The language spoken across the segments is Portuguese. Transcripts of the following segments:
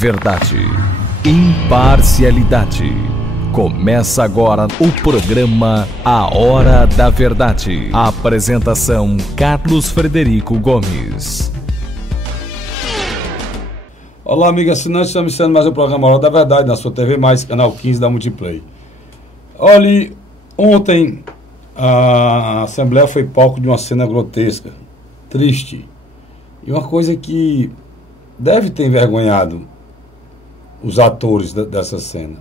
Verdade. Imparcialidade. Começa agora o programa A Hora da Verdade. A apresentação: Carlos Frederico Gomes. Olá, amigo assinante, estamos iniciando mais um programa A Hora da Verdade na sua TV Mais, canal 15 da Multiplay. Olhe, ontem a Assembleia foi palco de uma cena grotesca, triste, e uma coisa que deve ter envergonhado os atores dessa cena.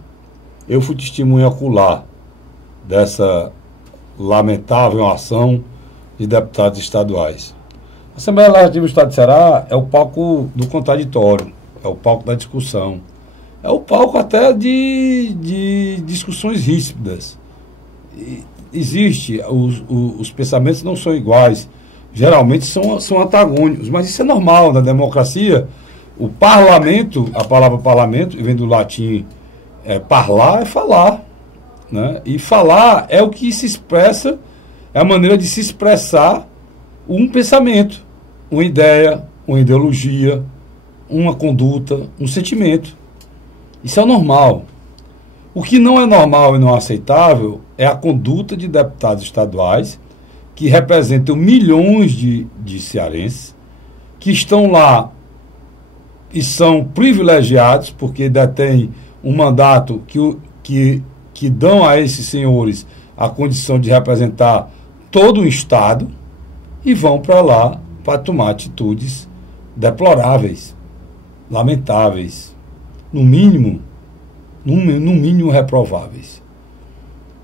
Eu fui testemunha ocular dessa lamentável ação de deputados estaduais. A Assembleia Legislativa do Estado de Ceará é o palco do contraditório, é o palco da discussão, é o palco até de discussões ríspidas. Os pensamentos não são iguais, geralmente são antagônicos, mas isso é normal na democracia. O parlamento, a palavra parlamento, vem do latim parlar, é falar, né? E falar é o que se expressa, é a maneira de se expressar um pensamento, uma ideia, uma ideologia, uma conduta, um sentimento. Isso é normal. O que não é normal e não aceitável é a conduta de deputados estaduais que representam milhões de cearenses, que estão lá e são privilegiados porque detêm um mandato que dão a esses senhores a condição de representar todo o Estado, e vão para lá para tomar atitudes deploráveis, lamentáveis, no mínimo reprováveis.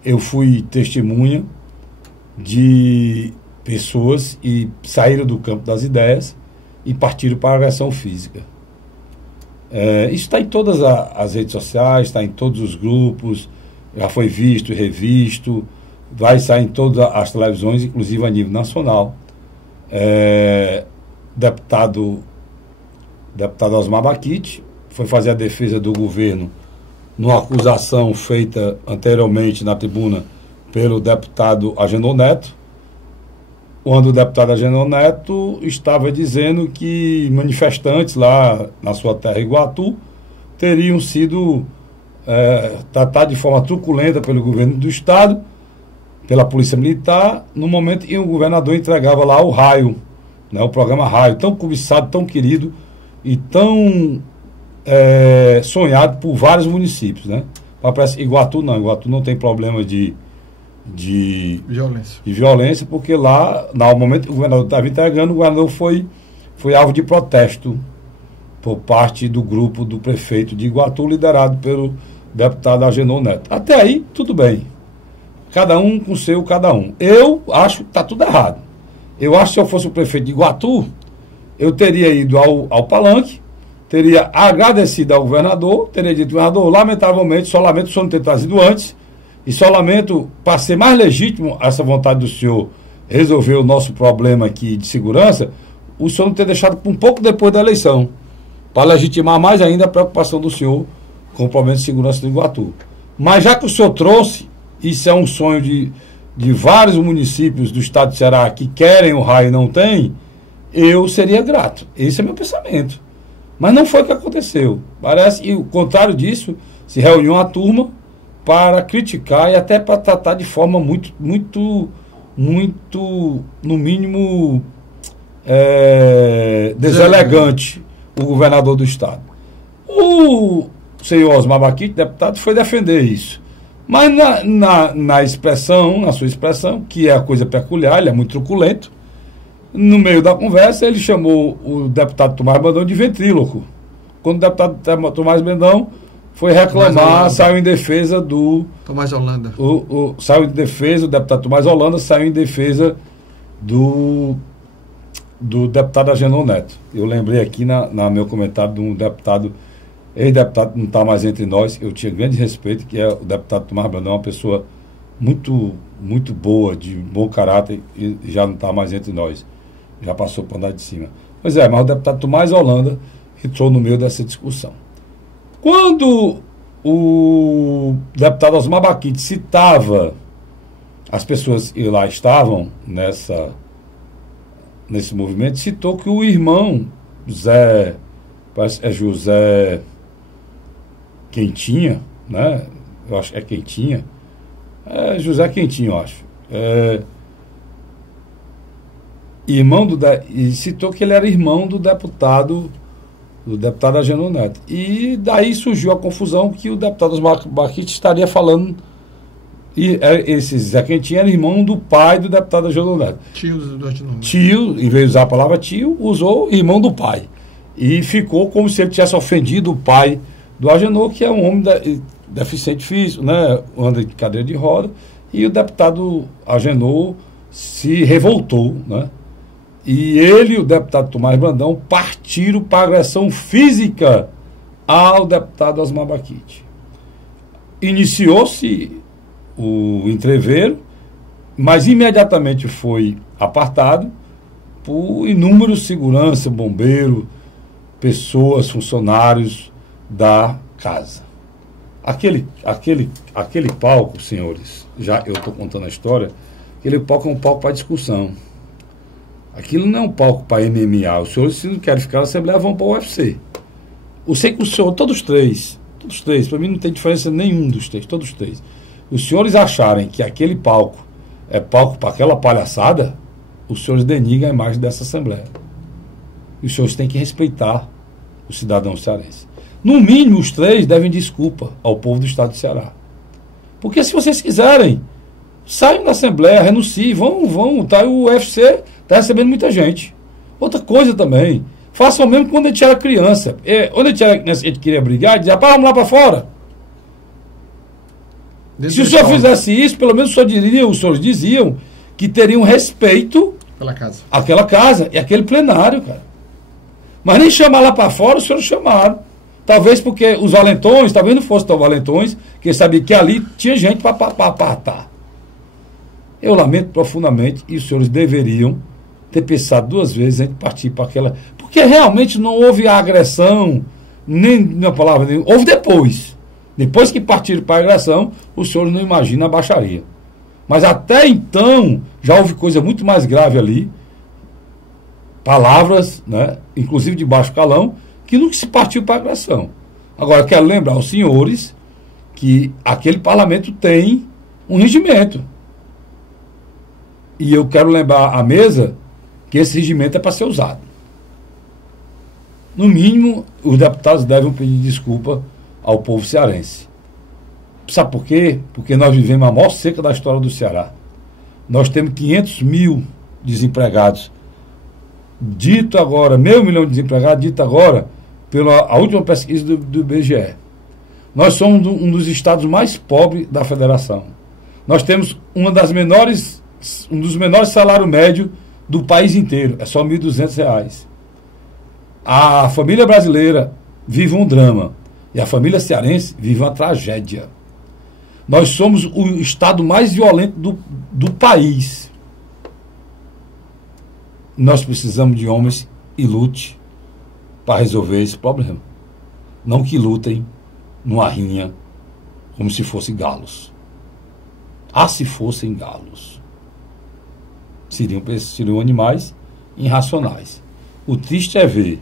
Eu fui testemunha de pessoas que saíram do campo das ideias e partiram para a agressão física. Isso está em todas as redes sociais, está em todos os grupos, já foi visto e revisto, vai sair em todas as televisões, inclusive a nível nacional. Deputado Osmar Baquite foi fazer a defesa do governo numa acusação feita anteriormente na tribuna pelo deputado Agenor Neto, quando o deputado Agenor Neto estava dizendo que manifestantes lá na sua terra, Iguatu, teriam sido tratados de forma truculenta pelo governo do Estado, pela Polícia Militar, no momento em que o governador entregava lá o Raio, né, o programa Raio, tão cobiçado, tão querido e tão sonhado por vários municípios, né? Parece Iguatu não tem problema de violência, porque lá, no momento que o governador estava entregando, o governador foi alvo de protesto por parte do grupo do prefeito de Iguatu, liderado pelo deputado Agenor Neto. Até aí, tudo bem. Cada um com seu, cada um. Eu acho que está tudo errado. Eu acho que se eu fosse o prefeito de Iguatu, eu teria ido ao palanque, teria agradecido ao governador, teria dito: governador, lamentavelmente, só lamento o senhor não ter trazido antes, e só lamento, para ser mais legítimo essa vontade do senhor resolver o nosso problema aqui de segurança, o senhor não ter deixado um pouco depois da eleição, para legitimar mais ainda a preocupação do senhor com o problema de segurança do Iguatu. Mas já que o senhor trouxe, isso é um sonho de vários municípios do estado de Ceará que querem o raio e não tem, eu seria grato. Esse é meu pensamento. Mas não foi o que aconteceu. Parece que, o contrário disso, se reuniu uma turma para criticar e até para tratar de forma muito, no mínimo, deselegante o governador do estado. O senhor Osmar Baquite, deputado, foi defender isso. Mas na sua expressão, que é a coisa peculiar, ele é muito truculento, no meio da conversa ele chamou o deputado Tomás Brandão de ventríloco. Quando o deputado Tomás Brandão foi reclamar, saiu em defesa do Tomás Holanda. O deputado Tomás Holanda saiu em defesa do deputado Agenor Neto. Eu lembrei aqui na meu comentário de um deputado, ex-deputado que não está mais entre nós, eu tinha grande respeito, que é o deputado Tomás Brandão, uma pessoa muito, muito boa, de bom caráter, e já não está mais entre nós. Já passou para andar de cima. Mas o deputado Tomás Holanda entrou no meio dessa discussão. Quando o deputado Osmar Baquite citava as pessoas que lá estavam nesse movimento, citou que o irmão José Quentinha, né? Eu acho que é Quentinha. É José Quentinho, eu acho. Irmão e citou que ele era irmão do deputado Agenor Neto. E daí surgiu a confusão que o deputado Osmar Marquite estaria falando. E esse Zé Quentinho era irmão do pai do deputado Agenor Neto. Tio do Agenor Neto. Tio, em vez de usar a palavra tio, usou irmão do pai. E ficou como se ele tivesse ofendido o pai do Agenor, que é um homem deficiente físico, né? Anda de cadeira de roda. E o deputado Agenor se revoltou, né? E ele e o deputado Tomás Brandão partiram para agressão física ao deputado Osmar Marquite. Iniciou-se o entreveiro, mas imediatamente foi apartado por inúmeros segurança, bombeiro, pessoas, funcionários da casa. Aquele palco, senhores, já eu estou contando a história, aquele palco é um palco para discussão. Aquilo não é um palco para MMA. Os senhores, se não querem ficar na Assembleia, vão para o UFC. Eu sei que o senhor, todos três, para mim não tem diferença nenhum dos três, todos três. Os senhores acharem que aquele palco é palco para aquela palhaçada, os senhores denigam a imagem dessa Assembleia. E os senhores têm que respeitar o cidadão cearense. No mínimo, os três devem desculpa ao povo do estado de Ceará. Porque se vocês quiserem, saiam da Assembleia, renunciem, vão, tá? O UFC está recebendo muita gente. Outra coisa também, façam mesmo quando a gente era criança. Quando a gente era criança, a gente queria brigar, dizia, vamos lá para fora. Se o senhor fizesse isso, pelo menos os senhores diziam que teriam respeito àquela casa e aquele plenário, cara. Mas nem chamar lá para fora, os senhores chamaram. Talvez porque os valentões, talvez não fossem tão valentões, que sabiam que ali tinha gente para apartar. Eu lamento profundamente e os senhores deveriam ter pensado duas vezes antes de partir para aquela... Porque realmente não houve agressão, nem na palavra nenhuma. Houve depois. Depois que partiram para a agressão, os senhores não imaginam a baixaria. Mas até então, já houve coisa muito mais grave ali. Palavras, né, inclusive de baixo calão, que nunca se partiu para a agressão. Agora, quero lembrar aos senhores que aquele parlamento tem um regimento. E eu quero lembrar à mesa que esse regimento é para ser usado. No mínimo, os deputados devem pedir desculpa ao povo cearense. Sabe por quê? Porque nós vivemos a maior seca da história do Ceará. Nós temos 500 mil desempregados. Dito agora, meio milhão de desempregados, dito agora pela última pesquisa do IBGE. Nós somos um dos estados mais pobres da federação. Nós temos um dos menores salários médios do país inteiro. É só R$ 1.200. A família brasileira vive um drama. E a família cearense vive uma tragédia. Nós somos o estado mais violento do país. Nós precisamos de homens e lute para resolver esse problema. Não que lutem numa rinha como se fossem galos. Se fossem galos. Seriam animais irracionais. O triste é ver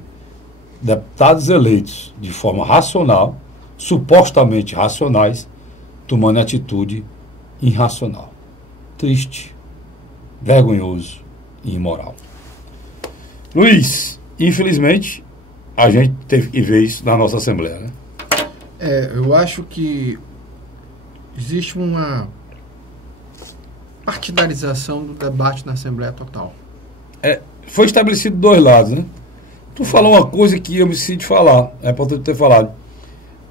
deputados eleitos de forma racional, supostamente racionais, tomando atitude irracional. Triste, vergonhoso e imoral. Luiz, infelizmente, a gente teve que ver isso na nossa Assembleia, né? Eu acho que existe uma partidarização do debate na Assembleia total. Foi estabelecido dois lados, né? Tu falou uma coisa que eu me esqueci de falar, é importante ter falado.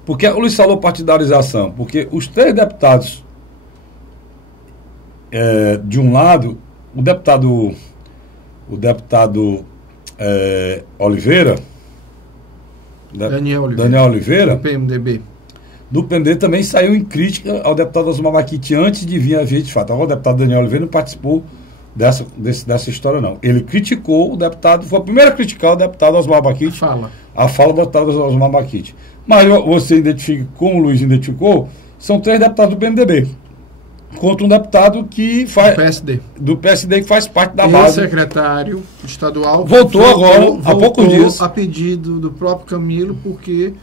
Porque o Luiz falou partidarização, porque os três deputados, de um lado, o deputado Oliveira, Daniel Oliveira, do PMDB também saiu em crítica ao deputado Osmar Marquite antes de vir a vir de fato. Agora o deputado Daniel Oliveira não participou dessa história, não. Ele criticou o deputado, foi o primeiro a criticar o deputado Osmar Marquite. A fala do deputado Osmar Marquite. Mas você identifica, como o Luiz identificou, são três deputados do PMDB. Contra um deputado que faz do PSD que faz parte da base. O secretário estadual voltou agora, há poucos dias. A pedido do próprio Camilo, porque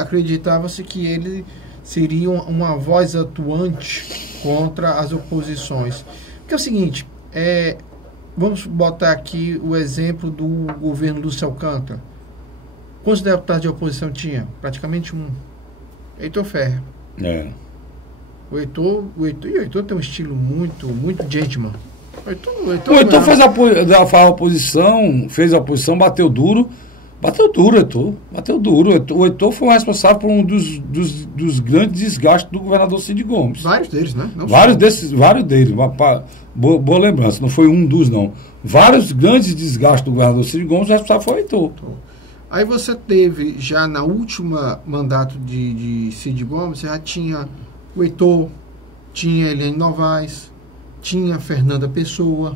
acreditava-se que ele seria uma voz atuante contra as oposições. Porque é o seguinte, vamos botar aqui o exemplo do governo Lúcio Alcântara. Quantos deputados de oposição tinha? Praticamente um. Heitor Ferrer. O Heitor tem um estilo muito gentleman. O Heitor fez a oposição, bateu duro. O Heitor foi o responsável por um dos grandes desgastes do governador Cid Gomes. Vários deles, né? Vários deles. Boa lembrança, não foi um dos, não. Vários grandes desgastes do governador Cid Gomes, o responsável foi o Heitor. Aí você teve, já na última mandato de Cid Gomes, você já tinha o Heitor, tinha Eliane Novaes, tinha Fernanda Pessoa.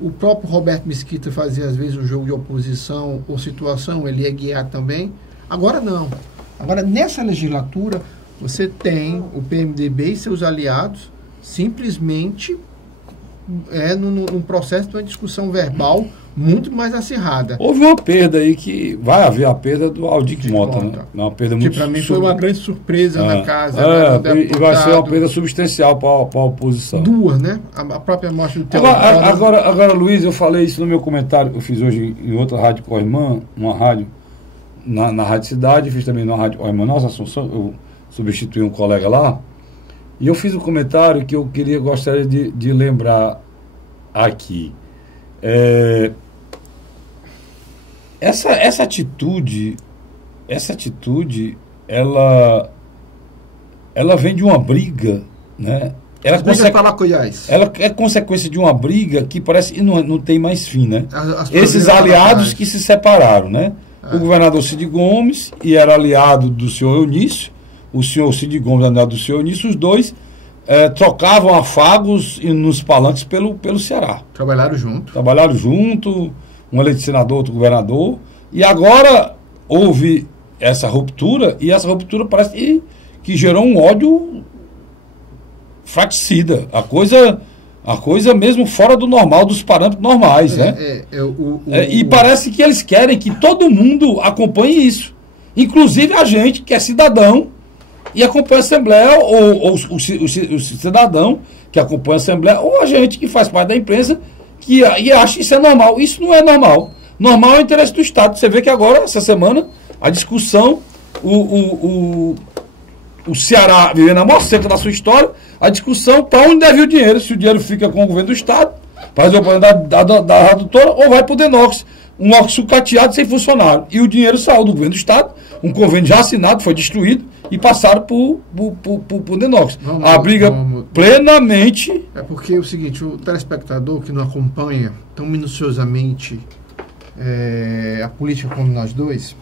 O próprio Roberto Mesquita fazia, às vezes, um jogo de oposição ou situação, ele ia guiar também. Agora não. Agora, nessa legislatura, você tem o PMDB e seus aliados simplesmente num processo de uma discussão verbal muito mais acirrada. Houve uma perda aí que vai haver a perda do Aldir Mota, né? Uma perda muito para mim foi uma grande surpresa na casa. E vai ser uma perda substancial para a oposição. Duas, né? A própria morte do Teodoro. Agora, Luiz, eu falei isso no meu comentário que eu fiz hoje em outra rádio Corrimã, uma rádio na Rádio Cidade, fiz também na Rádio Corrimã Nossa Assunção, eu substituí um colega lá, e eu fiz um comentário que eu gostaria de lembrar aqui. Essa atitude, ela vem de uma briga, né? Ela é consequência de uma briga que parece que não tem mais fim, né? Esses aliados que se separaram, né? O governador Cid Gomes, e era aliado do senhor Eunício, o senhor Cid Gomes, aliado do senhor Eunício, os dois trocavam afagos nos palanques pelo Ceará. Trabalharam junto, um eleito senador, outro governador, e agora houve essa ruptura, e essa ruptura parece que gerou um ódio fraticida, a coisa mesmo fora do normal, dos parâmetros normais, né? E parece que eles querem que todo mundo acompanhe isso, inclusive a gente que é cidadão e acompanha a Assembleia, ou o cidadão que acompanha a Assembleia, ou a gente que faz parte da imprensa e acha que isso é normal. Isso não é normal. Normal é o interesse do Estado. Você vê que agora, essa semana, a discussão, o Ceará vivendo a maior seca da sua história, a discussão para onde deve o dinheiro, se o dinheiro fica com o governo do Estado, para resolver o problema da redutora, ou vai para o Denox, um órgão sucateado sem funcionário. E o dinheiro saiu do governo do Estado, um convênio já assinado, foi destruído, e passaram para o Denox. A briga plenamente... É porque é o seguinte, o telespectador que não acompanha tão minuciosamente a política como nós dois,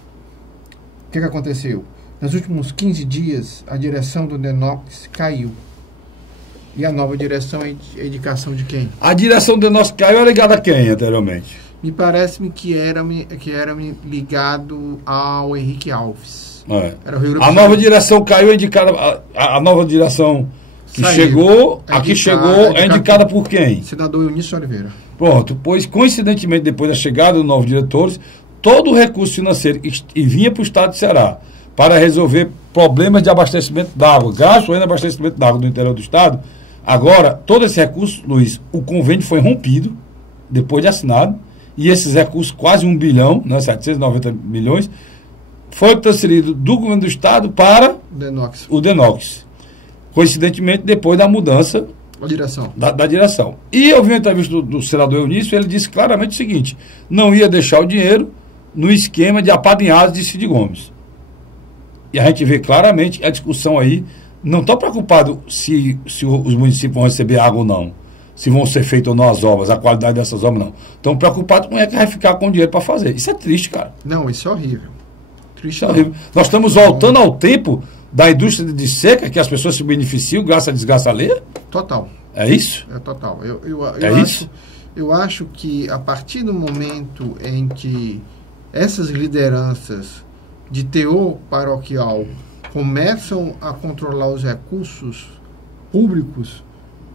o que aconteceu? Nos últimos 15 dias, a direção do Denox caiu. E a nova direção é indicação de quem? A direção do Denox caiu, é ligada a quem anteriormente? Me parece-me que era ligado ao Henrique Alves. Era o a nova direção caiu, indicada. A nova direção que chegou é indicada por quem? Senador Eunício Oliveira. Pronto, pois coincidentemente depois da chegada dos novos diretores, todo o recurso financeiro e vinha para o Estado de Ceará para resolver problemas de abastecimento d'água, gasto ainda abastecimento d'água no interior do Estado. Agora, todo esse recurso, Luiz, o convênio foi rompido depois de assinado, e esses recursos, quase 1 bilhão, né, 790 milhões, foi transferido do governo do Estado para o Denox. Coincidentemente, depois da mudança da direção. E eu vi uma entrevista do senador Eunício, ele disse claramente o seguinte: não ia deixar o dinheiro no esquema de apadrinhados de Cid Gomes. E a gente vê claramente a discussão aí. Não estão preocupados se os municípios vão receber água ou não, se vão ser feitas ou não as obras, a qualidade dessas obras não. Estão preocupados com é que vai ficar com dinheiro para fazer. Isso é triste, cara. Não, isso é horrível. Triste, é horrível. Nós estamos voltando ao tempo da indústria de seca, que as pessoas se beneficiam graças à desgraça alheia? Total. É isso? É total. Isso? Eu acho que a partir do momento em que essas lideranças de teor paroquial começam a controlar os recursos públicos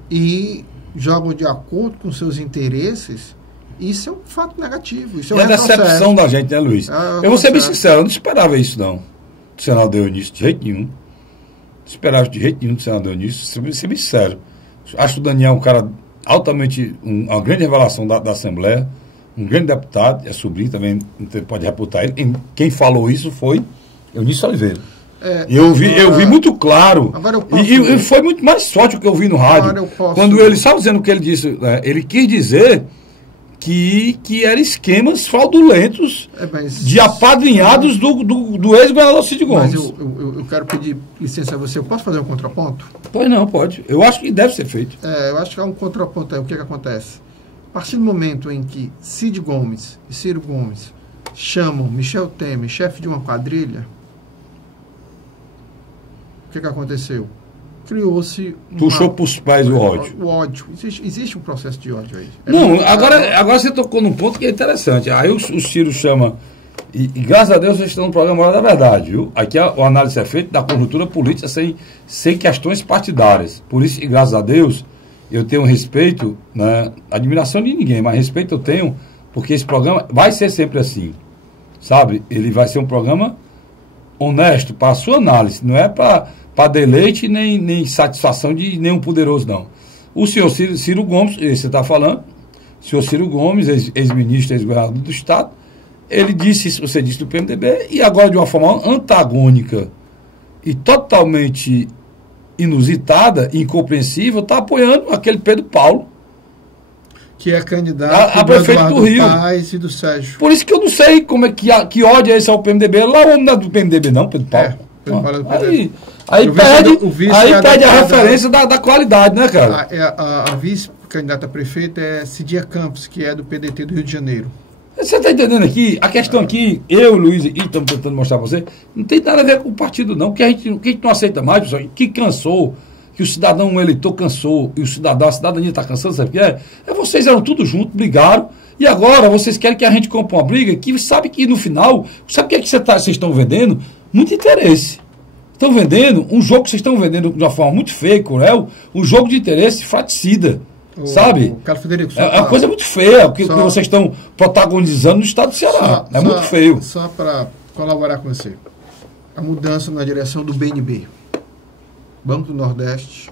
e jogam de acordo com seus interesses, Isso é um fato negativo. Isso é E a decepção da gente, né, Luiz? Eu vou ser bem sincero, eu não esperava isso, não. Do senador Eunício, de jeito nenhum. Não esperava de jeito nenhum do senador Eunício, ser bem sincero. Acho que o Daniel é um cara altamente, uma grande revelação da Assembleia, um grande deputado, é sobrinho também, pode reputar ele. Quem falou isso foi Eunício Oliveira. Eu vi muito claro. E foi muito mais forte o que eu vi no rádio. Quando ele, sabe dizendo o que ele disse? Ele quis dizer que eram esquemas fraudulentos de apadrinhados do ex-governador Cid Gomes. Mas eu quero pedir licença a você. Eu posso fazer um contraponto? Pois não, pode. Eu acho que deve ser feito. Eu acho que há um contraponto aí. O que acontece? A partir do momento em que Cid Gomes e Ciro Gomes chamam Michel Temer chefe de uma quadrilha, o que aconteceu? Criou-se... Puxou para os pés o ódio. O ódio. Existe um processo de ódio aí. Agora você tocou num ponto que é interessante. Aí o Ciro chama... E graças a Deus vocês estão no programa Hora da Verdade, viu? Aqui a análise é feita da conjuntura política sem questões partidárias. Por isso, e graças a Deus, eu tenho respeito, né? Admiração de ninguém, mas respeito eu tenho, porque esse programa vai ser sempre assim. Sabe? Ele vai ser um programa honesto para a sua análise. Não é para deleite nem satisfação de nenhum poderoso, não. O senhor Ciro Gomes, você está falando, o senhor Ciro Gomes, ex-ministro, ex-governador do Estado, ele disse isso, você disse do PMDB, e agora de uma forma antagônica e totalmente inusitada, incompreensível, está apoiando aquele Pedro Paulo, que é candidato a prefeito do Rio. Paz e do Sérgio. Por isso que eu não sei como é que ódio é esse ao PMDB. Lá o homem não é do PMDB, não, Pedro Paulo. Pedro Paulo é do PMDB. Aí perde a referência da qualidade, né, cara? A vice-candidata a prefeita é Cidia Campos, que é do PDT do Rio de Janeiro. Você está entendendo aqui? A questão aqui, eu e o Luiz, e estamos tentando mostrar para você, não tem nada a ver com o partido, não. O que a gente não aceita mais, pessoal, que cansou, que o cidadão, um eleitor cansou, e a cidadania está cansando, sabe o que é? Vocês eram tudo juntos, brigaram, e agora vocês querem que a gente compre uma briga, que sabe que no final, sabe o que é que vocês estão vendendo? Muito interesse. Estão vendendo um jogo que vocês estão vendendo de uma forma muito feia, cruel, um jogo de interesse fraticida. Sabe? Carlos Frederico, é uma coisa muito feia o que vocês estão protagonizando no estado do Ceará. Muito feio. Só para colaborar com você. A mudança na direção do BNB, Banco do Nordeste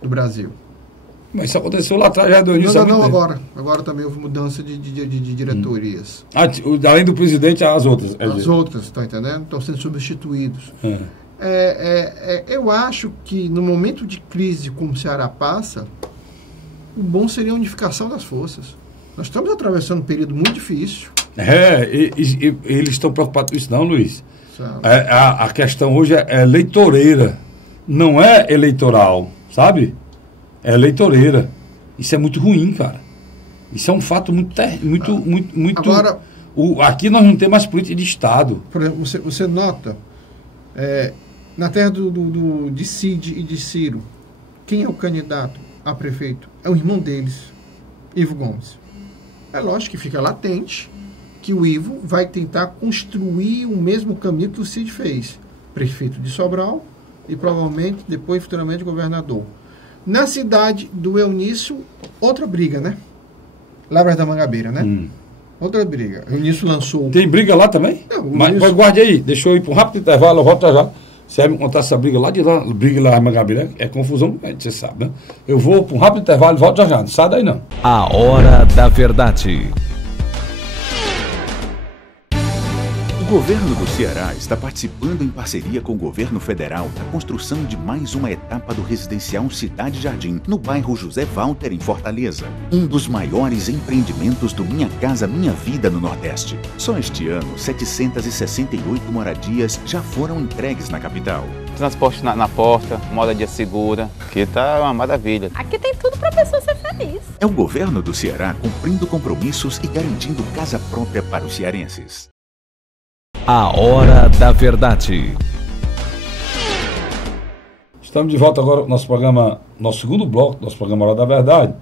do Brasil. Mas isso aconteceu lá atrás, já deu início. Não, agora. Agora também houve mudança de diretorias. Além do presidente, as outras. As outras, está entendendo? Estão sendo substituídos. Eu acho que no momento de crise como o Ceará passa, o bom seria a unificação das forças. Nós estamos atravessando um período muito difícil. Eles estão preocupados com isso não, Luiz. A questão hoje é eleitoreira. Não é eleitoral, sabe? É eleitoreira. Isso é muito ruim, cara. Isso é um fato muito... Agora, aqui nós não temos mais política de Estado. Por exemplo, você nota, na terra de Cid e de Ciro, quem é o candidato a prefeito? É o irmão deles, Ivo Gomes. É lógico que fica latente que o Ivo vai tentar construir o mesmo caminho que o Cid fez. Prefeito de Sobral e provavelmente depois futuramente governador. Na cidade do Eunício, outra briga, né? Lavras da Mangabeira, né? Outra briga. O Eunício lançou... Tem briga lá também? Não, mas guarde aí, deixa eu ir para um rápido intervalo, eu volto já. Se ela me contar essa briga lá de lá, briga lá na Mangabeira, é confusão, você sabe, né? Eu vou para um rápido intervalo e volto já. Não sai daí, não. A Hora da Verdade. O governo do Ceará está participando em parceria com o governo federal da construção de mais uma etapa do residencial Cidade Jardim, no bairro José Walter, em Fortaleza. Um dos maiores empreendimentos do Minha Casa Minha Vida no Nordeste. Só este ano, 768 moradias já foram entregues na capital. Transporte na porta, moradia segura, que tá uma maravilha. Aqui tem tudo para a pessoa ser feliz. É o governo do Ceará cumprindo compromissos e garantindo casa própria para os cearenses. A Hora da Verdade. Estamos de volta agora no nosso programa, nosso segundo bloco, nosso programa Hora da Verdade.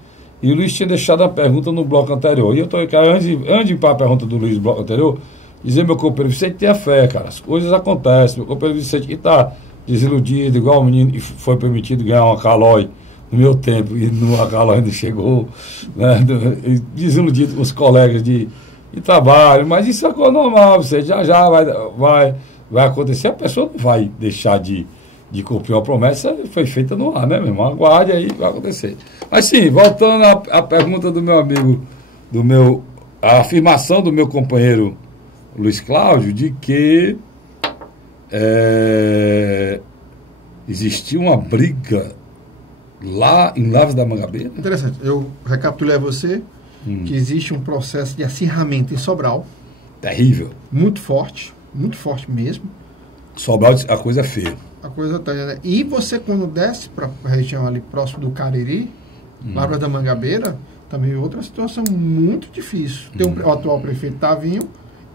E o Luiz tinha deixado a pergunta no bloco anterior. E eu estou aqui, antes de ir para a pergunta do Luiz no bloco anterior, dizer, meu companheiro Vicente, tenha fé, cara. As coisas acontecem. Meu companheiro Vicente que está desiludido, igual o menino que foi permitido ganhar uma Calói no meu tempo, e no Acalo ainda chegou, né, desiludido com os colegas de trabalho, mas isso é coisa normal, você já vai acontecer, a pessoa não vai deixar de cumprir uma promessa, foi feita no ar, né, meu irmão? Aguarde aí, vai acontecer. Mas sim, voltando à pergunta do meu amigo, a afirmação do meu companheiro Luiz Cláudio, de que existia uma briga lá em Lavras da Mangabeira. Interessante. Eu recapitulei a você que existe um processo de acirramento em Sobral. Terrível. Muito forte mesmo. Sobral, a coisa é feia. A coisa tá, né? E você, quando desce para a região ali próximo do Cariri, Lavras da Mangabeira, também outra situação muito difícil. Tem o atual prefeito Tavinho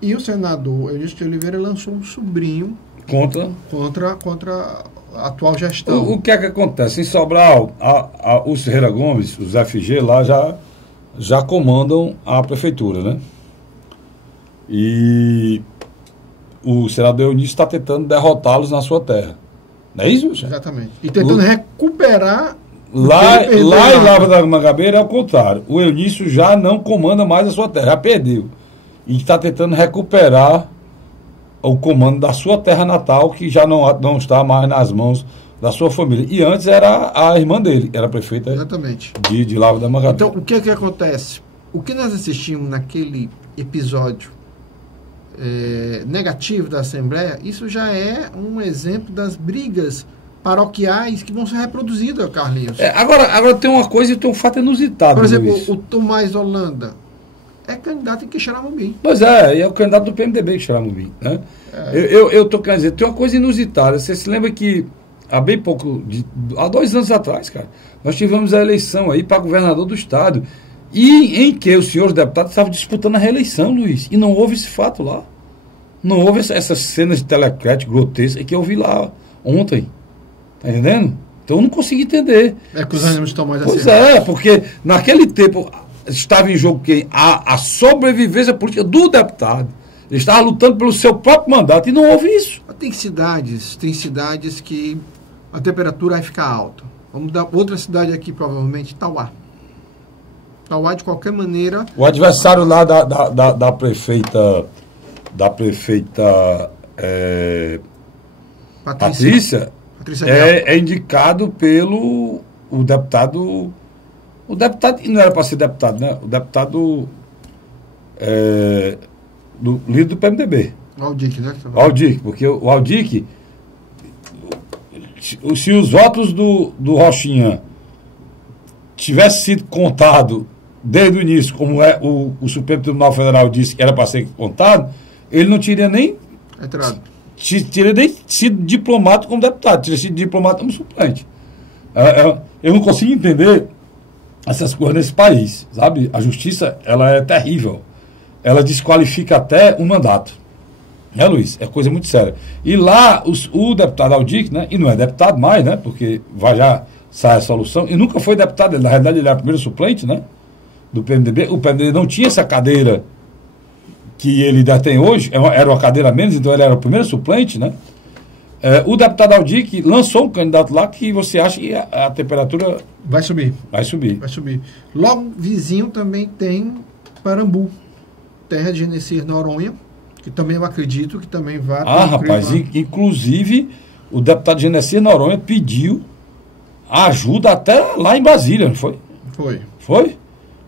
e o senador Eunício de Oliveira lançou um sobrinho contra a atual gestão. O que é que acontece? Em Sobral, os Ferreira Gomes, os FG lá já comandam a prefeitura, né? E o senador Eunício está tentando derrotá-los na sua terra. Não é isso, Luciano? Exatamente. E tentando recuperar... Lá em Lavras da Mangabeira é o contrário. O Eunício já não comanda mais a sua terra, já perdeu. E está tentando recuperar o comando da sua terra natal, que já não está mais nas mãos da sua família. E antes era a irmã dele, era prefeita. Exatamente. de Lavras da Mangabeira. Então, o que é que acontece? O que nós assistimos naquele episódio negativo da Assembleia, isso já é um exemplo das brigas paroquiais que vão ser reproduzidas, Carlinhos. Agora tem uma coisa e tem um fato inusitado. Por exemplo, Luiz. o Tomás Holanda é candidato em Quixeramobim. Pois é, e é o candidato do PMDB em Quixeramobim, né? Eu estou querendo dizer, tem uma coisa inusitada. Você se lembra que há 2 anos atrás, cara, nós tivemos a eleição aí para governador do estado, e em que os senhores deputados estavam disputando a reeleição, Luiz, e não houve esse fato lá. Não houve essas cenas de telecrédito grotescas que eu vi lá ontem. Tá entendendo? Então eu não consegui entender. É que os ânimos estão mais Pois é, porque naquele tempo estava em jogo a sobrevivência política do deputado. Ele estava lutando pelo seu próprio mandato e não houve isso. Tem cidades que a temperatura vai ficar alta. Vamos dar outra cidade aqui, provavelmente, Tauá. Tauá, de qualquer maneira... O adversário lá da prefeita Patrícia é indicado pelo o deputado, e não era para ser deputado, né? O deputado do líder do PMDB. O Aldic, né? O Aldic, porque o Aldic, se os votos do Rochinha tivessem sido contados desde o início, como o Supremo Tribunal Federal disse que era para ser contado, ele não teria nem sido diplomado como deputado, teria sido diplomado como suplente. Eu não consigo entender essas coisas nesse país, sabe? A justiça, ela é terrível. Ela desqualifica até um mandato. Né, Luiz? É coisa muito séria. E lá, o deputado Aldic, né? E não é deputado mais, né? Porque já sai a solução. E nunca foi deputado, na realidade ele era o primeiro suplente, né? Do PMDB. O PMDB não tinha essa cadeira que ele ainda tem hoje, era uma cadeira a menos, então ele era o primeiro suplente, né? O deputado Aldic lançou um candidato lá que você acha que a temperatura vai subir. Vai subir. Logo vizinho também tem Parambu, terra de Genesias Noronha, que também eu acredito que também vai... rapaz, inclusive o deputado Genesias Noronha pediu ajuda até lá em Brasília, não foi? Foi?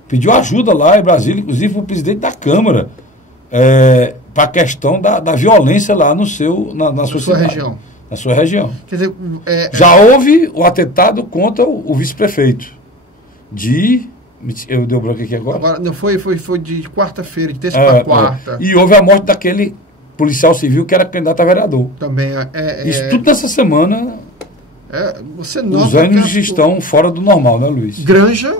Pediu ajuda lá em Brasília, inclusive para o presidente da Câmara, para a questão da violência lá na sua região. Na sua região. Quer dizer, já houve o atentado contra o vice-prefeito eu dei o branco aqui agora. Não foi de quarta-feira, de terça para quarta. E houve a morte daquele policial civil que era candidato a vereador. Também isso tudo nessa semana. Você nota os ânimos estão fora do normal, né, Luiz? Granja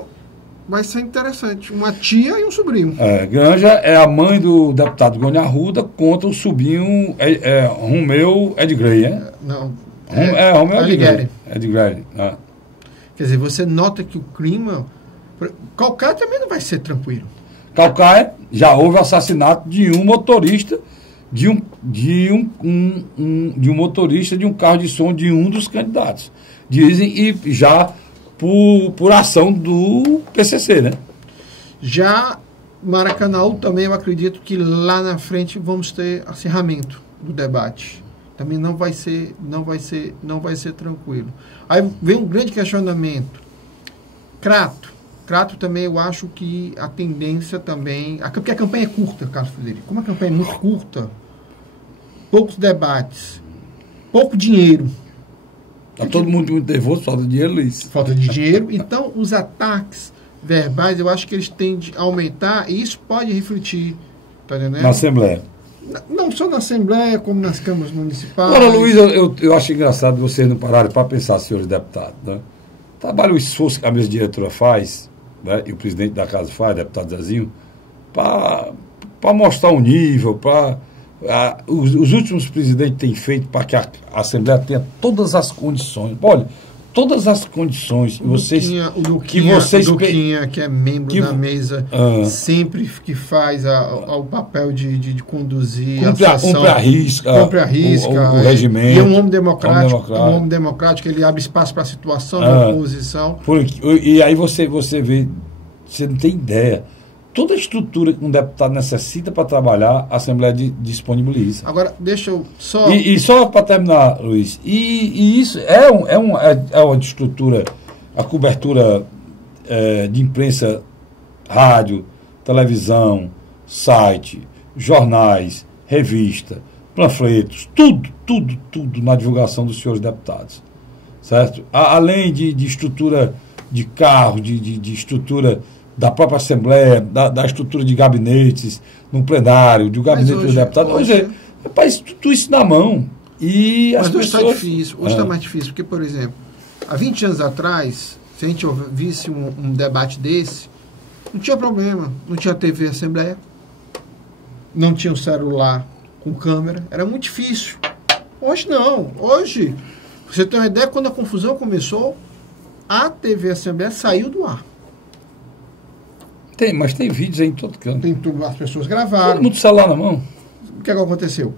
vai ser interessante. Uma tia e um sobrinho. Granja é a mãe do deputado Goni Arruda contra o sobrinho Romeu Edgrey, né? Não. Romeu Edgrey. Quer dizer, você nota que o clima... Calcaia também não vai ser tranquilo. Calcaia já houve assassinato de um motorista de um motorista de um carro de som de um dos candidatos. Dizem, e já por ação do PCC, né? Já Maracanã também eu acredito que lá na frente vamos ter acirramento do debate. Também não vai ser tranquilo. Aí vem um grande questionamento. Crato também eu acho que a tendência também... Porque a campanha é curta, Carlos Frederico. Como a campanha é muito curta, poucos debates, pouco dinheiro. Está todo mundo muito nervoso, falta de dinheiro, Luiz. Falta de dinheiro. Então, os ataques verbais, eu acho que eles tendem a aumentar e isso pode refletir, tá entendendo? Na Assembleia. Não só na Assembleia, como nas câmaras municipais. Agora, Luiz, eu acho engraçado vocês não pararem para pensar, senhores deputados, né? Trabalho o esforço que a mesa diretora faz, né? E o presidente da casa faz, deputado Zezinho, para mostrar um nível, os últimos presidentes têm feito para que a Assembleia tenha todas as condições. Olha, todas as condições. O Duquinha, que é membro da mesa, sempre que faz o papel de conduzir a sessão. Cumpre a risca. O regimento. E é um homem democrático, ele abre espaço para a situação da oposição. E aí você vê, você não tem ideia. Toda a estrutura que um deputado necessita para trabalhar, a Assembleia disponibiliza. Agora, deixa eu só... E só para terminar, Luiz, e isso é uma estrutura, a cobertura de imprensa, rádio, televisão, site, jornais, revista, panfletos, tudo na divulgação dos senhores deputados. Certo? Além de estrutura de carro, de estrutura da própria Assembleia, da estrutura de gabinetes, no plenário, do gabinete do deputado. Hoje tudo isso na mão. E mas as hoje pessoas... está difícil. Hoje está mais difícil, porque, por exemplo, há 20 anos atrás, se a gente visse um debate desse, não tinha problema. Não tinha TV Assembleia, não tinha um celular com câmera, era muito difícil. Hoje não. Hoje, você tem uma ideia, quando a confusão começou, a TV Assembleia saiu do ar. Mas tem vídeos aí em todo canto. Tem tudo, as pessoas gravaram. Todo mundo celular na mão. O que aconteceu?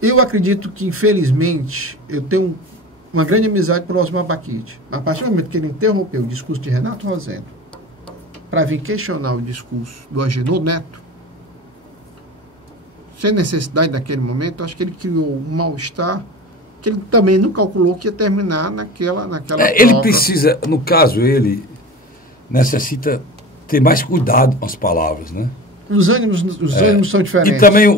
Eu acredito que, infelizmente, eu tenho uma grande amizade pelo Osmar Baquite. A partir do momento que ele interrompeu o discurso de Renato Rosendo para vir questionar o discurso do Agenor Neto, sem necessidade naquele momento, acho que ele criou um mal-estar que ele também não calculou que ia terminar naquela ele precisa, no caso, ele necessita ter mais cuidado com as palavras, né? Os ânimos são diferentes. E também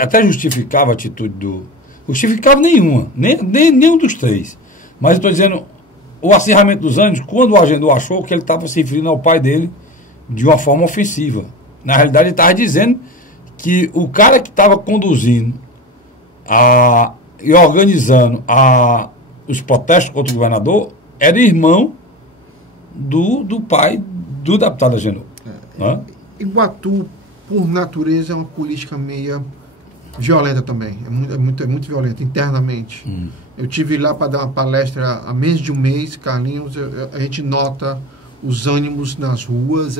até justificava a atitude do... Justificava nenhuma, nenhum dos três. Mas eu estou dizendo, o acirramento dos ânimos, quando o Agenor achou que ele estava se referindo ao pai dele de uma forma ofensiva. Na realidade, ele estava dizendo que o cara que estava conduzindo e organizando os protestos contra o governador era irmão do pai do deputado Agenor. Iguatu, por natureza, é uma política meio violenta também. É muito violenta internamente. Eu tive lá para dar uma palestra há menos de um mês, Carlinhos. A gente nota os ânimos nas ruas.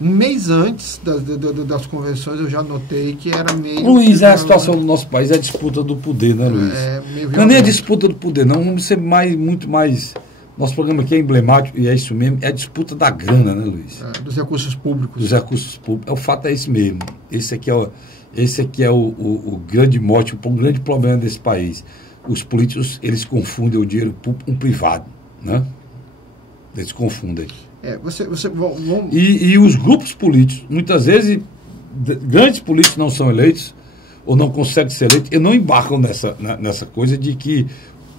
Um mês antes das convenções, eu já notei que era meio... Luiz, a situação do nosso país é a disputa do poder, né, Luiz? Não é nem a disputa do poder, não. Vamos ser muito mais... Nosso programa aqui é emblemático, e é isso mesmo, é a disputa da grana, né, Luiz? Dos recursos públicos. Dos recursos públicos. O fato é esse mesmo. Esse aqui é o grande mote, o grande problema desse país. Os políticos, eles confundem o dinheiro público com o privado, né? Eles confundem. E os grupos políticos, muitas vezes, grandes políticos não são eleitos, ou não conseguem ser eleitos, e não embarcam nessa coisa de que,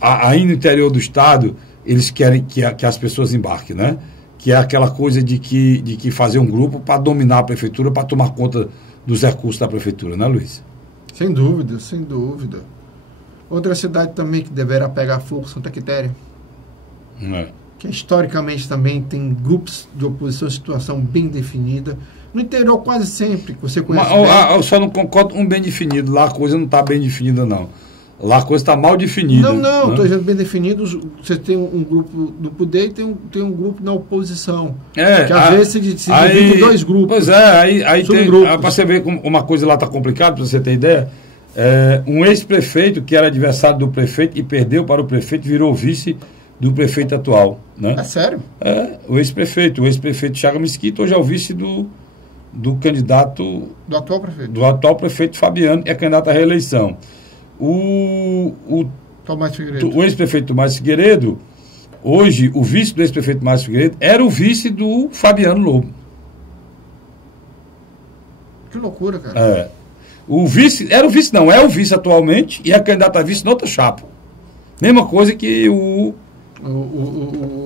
aí no interior do Estado, eles querem que as pessoas embarquem, né? Que é aquela coisa de que fazer um grupo para dominar a prefeitura, para tomar conta dos recursos da prefeitura, né, Luiz? Sem dúvida, sem dúvida. Outra cidade também que deverá pegar fogo, Santa Quitéria. Que historicamente também tem grupos de oposição em situação bem definida. No interior, quase sempre, que você conhece bem. Eu só não concordo com um bem definido. Lá a coisa não está bem definida, não. Lá a coisa está mal definida. Não, estou dizendo bem definido. Você tem um grupo do poder e tem um grupo na oposição. Que às vezes se divide em dois grupos. Pois é, aí tem. Para você ver como uma coisa lá está complicada, para você ter ideia. Um ex-prefeito, que era adversário do prefeito e perdeu para o prefeito, virou vice do prefeito atual, né? É sério? É, o ex-prefeito Chaga Mesquita, hoje é o vice do candidato... Do atual prefeito? Do atual prefeito Fabiano, é candidato à reeleição. Tomás Figueiredo. O ex-prefeito Tomás Figueiredo, hoje, o vice do ex-prefeito Tomás Figueiredo, era o vice do Fabiano Lobo. Que loucura, cara. É. O vice, é o vice atualmente, e é candidato a vice noutra chapa. Mesma coisa que o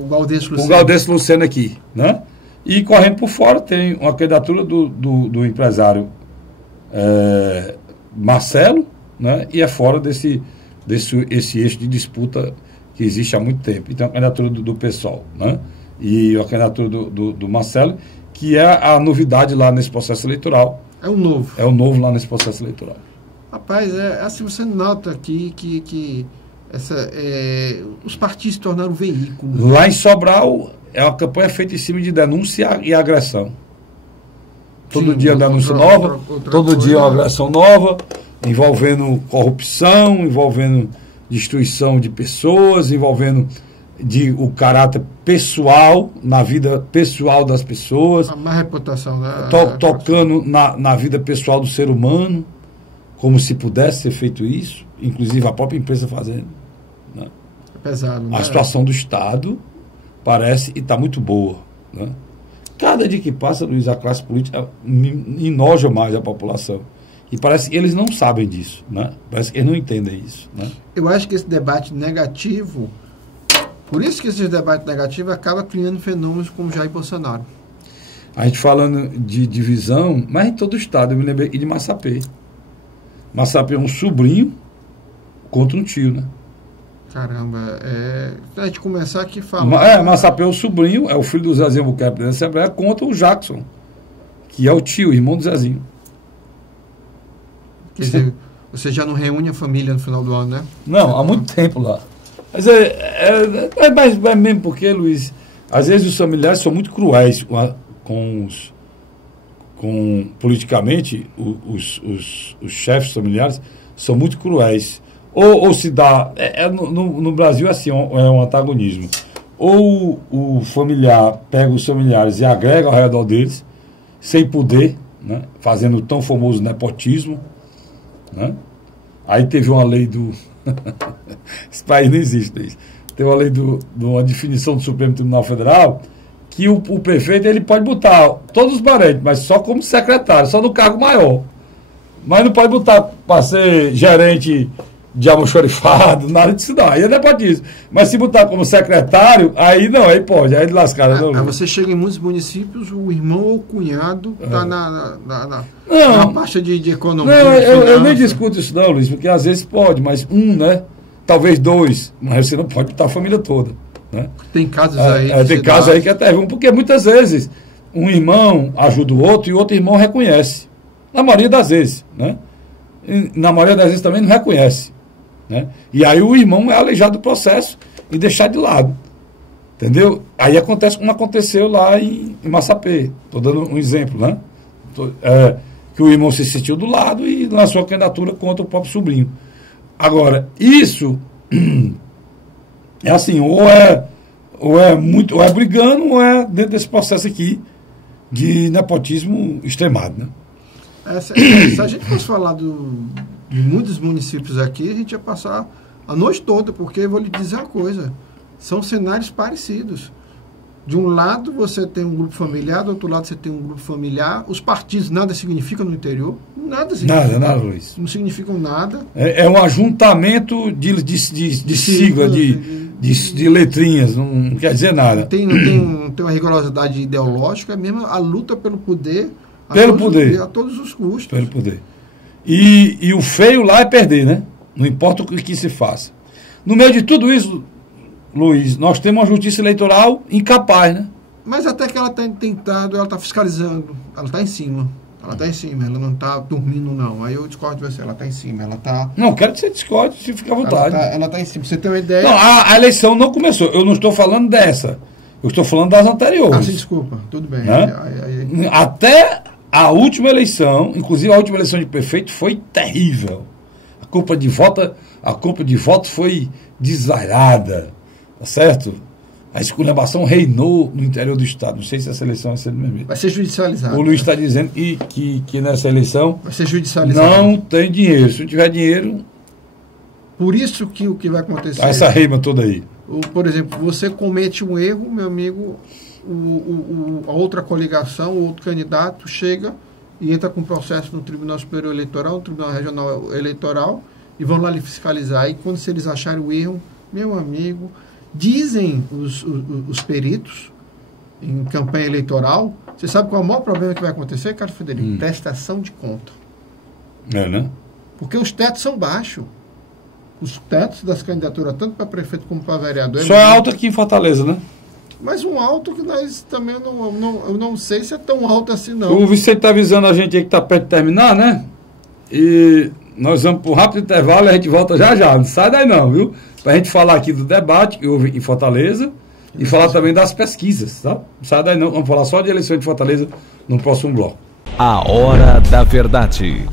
Galdês Luceno. O Galdês Luceno aqui, né? E correndo por fora tem uma candidatura do empresário Marcelo, né? E é fora esse eixo de disputa que existe há muito tempo. Então a candidatura do PSOL, né? E a candidatura do Marcelo, que é a novidade lá nesse processo eleitoral. É o novo. É o novo lá nesse processo eleitoral. Rapaz, assim, você nota aqui que os partidos se tornaram veículos. Lá em Sobral, é uma campanha feita em cima de denúncia e agressão. Todo dia uma denúncia nova, todo dia uma agressão nova, envolvendo corrupção, envolvendo destruição de pessoas, envolvendo o caráter pessoal, na vida pessoal das pessoas. A má reputação, né? Tocando na vida pessoal do ser humano, como se pudesse ser feito isso, inclusive a própria imprensa fazendo. Né? É pesado, né? A situação do Estado parece e está muito boa. Né? Cada dia que passa, Luiz, a classe política enoja mais a população. E parece que eles não sabem disso. Né? Parece que eles não entendem isso. Né? Eu acho que esse debate negativo, por isso que esse debate negativo acaba criando fenômenos como Jair Bolsonaro. A gente falando de divisão, mas em todo o Estado, eu me lembrei de Massapê. Massapê é um sobrinho contra um tio, né? Caramba, a gente começar aqui falando... Massapê é o sobrinho, é o filho do Zezinho Albuquerque da Assembleia, contra o Jackson, que é o tio, irmão do Zezinho. Quer dizer, você já não reúne a família no final do ano, né? Não, há muito tempo lá. Mas mesmo porque, Luiz, às vezes os familiares são muito cruéis politicamente, os chefes familiares são muito cruéis. Ou se dá... no Brasil, assim, é um antagonismo. Ou o familiar pega os familiares e agrega ao redor deles, sem poder, né? Fazendo o tão famoso nepotismo. Né? Aí teve uma lei do... Esse país não existe isso. Teve uma lei de uma definição do Supremo Tribunal Federal que o prefeito ele pode botar todos os parentes, mas só como secretário, só no cargo maior. Mas não pode botar para ser gerente de almoxorifado, nada disso não. Aí é nepotismo. Mas se botar como secretário, aí não, aí pode, aí de lascada. Aí você chega em muitos municípios, o irmão ou o cunhado está na pasta de economia. Não, eu nem discuto isso não, Luiz, porque às vezes pode, mas né? Talvez dois, mas você não pode botar a família toda. Né? Tem casos aí. Tem casos aí que até vão, porque muitas vezes um irmão ajuda o outro e o outro irmão reconhece. Na maioria das vezes, né? E, na maioria das vezes também não reconhece. Né? E aí o irmão é aleijado do processo e deixado de lado. Entendeu? Aí acontece como aconteceu lá em Massapê. Estou dando um exemplo, né? Que o irmão se sentiu do lado e lançou a candidatura contra o próprio sobrinho. Agora, isso é assim, ou é brigando, ou é dentro desse processo aqui de nepotismo extremado, né? Se a gente fosse falar de muitos municípios aqui, a gente ia passar a noite toda, porque eu vou lhe dizer uma coisa, são cenários parecidos. De um lado você tem um grupo familiar, do outro lado você tem um grupo familiar, os partidos nada significam no interior, nada significa. Nada, Luiz. Não significam nada. É um ajuntamento de sigla, de letrinhas, não quer dizer nada. Não tem uma rigorosidade ideológica, é mesmo a luta pelo poder. A todos os custos. Pelo poder. E o feio lá é perder, né? Não importa o que se faça. No meio de tudo isso, Luiz, nós temos uma justiça eleitoral incapaz, né? Mas até que ela está tentando, ela está fiscalizando, ela está em cima. Ela não está dormindo, não. Aí eu discordo de você, ela está em cima, ela está... Não, quero que você discorde, se fica à vontade. Ela está em cima, você tem uma ideia... Não, a eleição não começou, eu não estou falando dessa, eu estou falando das anteriores. Sim, desculpa, tudo bem. Né? Até a última eleição, inclusive a última eleição de prefeito, foi terrível. A compra de voto foi desvairada. tá certo? A esculhambação reinou no interior do Estado. Não sei se essa eleição vai ser do mesmo jeito. Vai ser judicializado. O Luiz está dizendo que nessa eleição vai ser judicializado. Não tem dinheiro. Se não tiver dinheiro... Por isso que o que vai acontecer... Essa reima toda aí. Por exemplo, você comete um erro, meu amigo, a outra coligação, o outro candidato chega e entra com processo no Tribunal Superior Eleitoral, no Tribunal Regional Eleitoral, e vão lá lhe fiscalizar. E quando eles acharem o erro, meu amigo... Dizem os peritos em campanha eleitoral, você sabe qual é o maior problema que vai acontecer, Carlos Frederico? Prestação de conta. Né? Porque os tetos são baixos. Os tetos das candidaturas, tanto para prefeito como para vereador. Só é alto aqui em Fortaleza, né? Mas um alto que nós também, eu não sei se é tão alto assim, não. O Vicente está avisando a gente aí que está perto de terminar, né? E nós vamos para um rápido intervalo e a gente volta já. Não sai daí não, viu? Para a gente falar aqui do debate que houve em Fortaleza e falar também das pesquisas, tá? Não sai daí não, vamos falar só de eleições de Fortaleza no próximo bloco. A Hora da Verdade.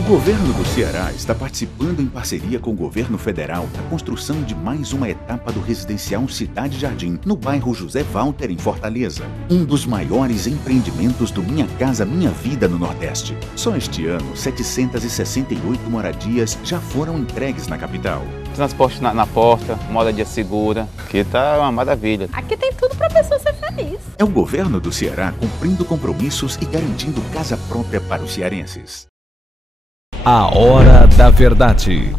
O governo do Ceará está participando em parceria com o governo federal da construção de mais uma etapa do residencial Cidade Jardim, no bairro José Walter, em Fortaleza. Um dos maiores empreendimentos do Minha Casa Minha Vida no Nordeste. Só este ano, 768 moradias já foram entregues na capital. Transporte na porta, moradia segura, que tá uma maravilha. Aqui tem tudo pra pessoa ser feliz. É o governo do Ceará cumprindo compromissos e garantindo casa própria para os cearenses. A Hora da Verdade.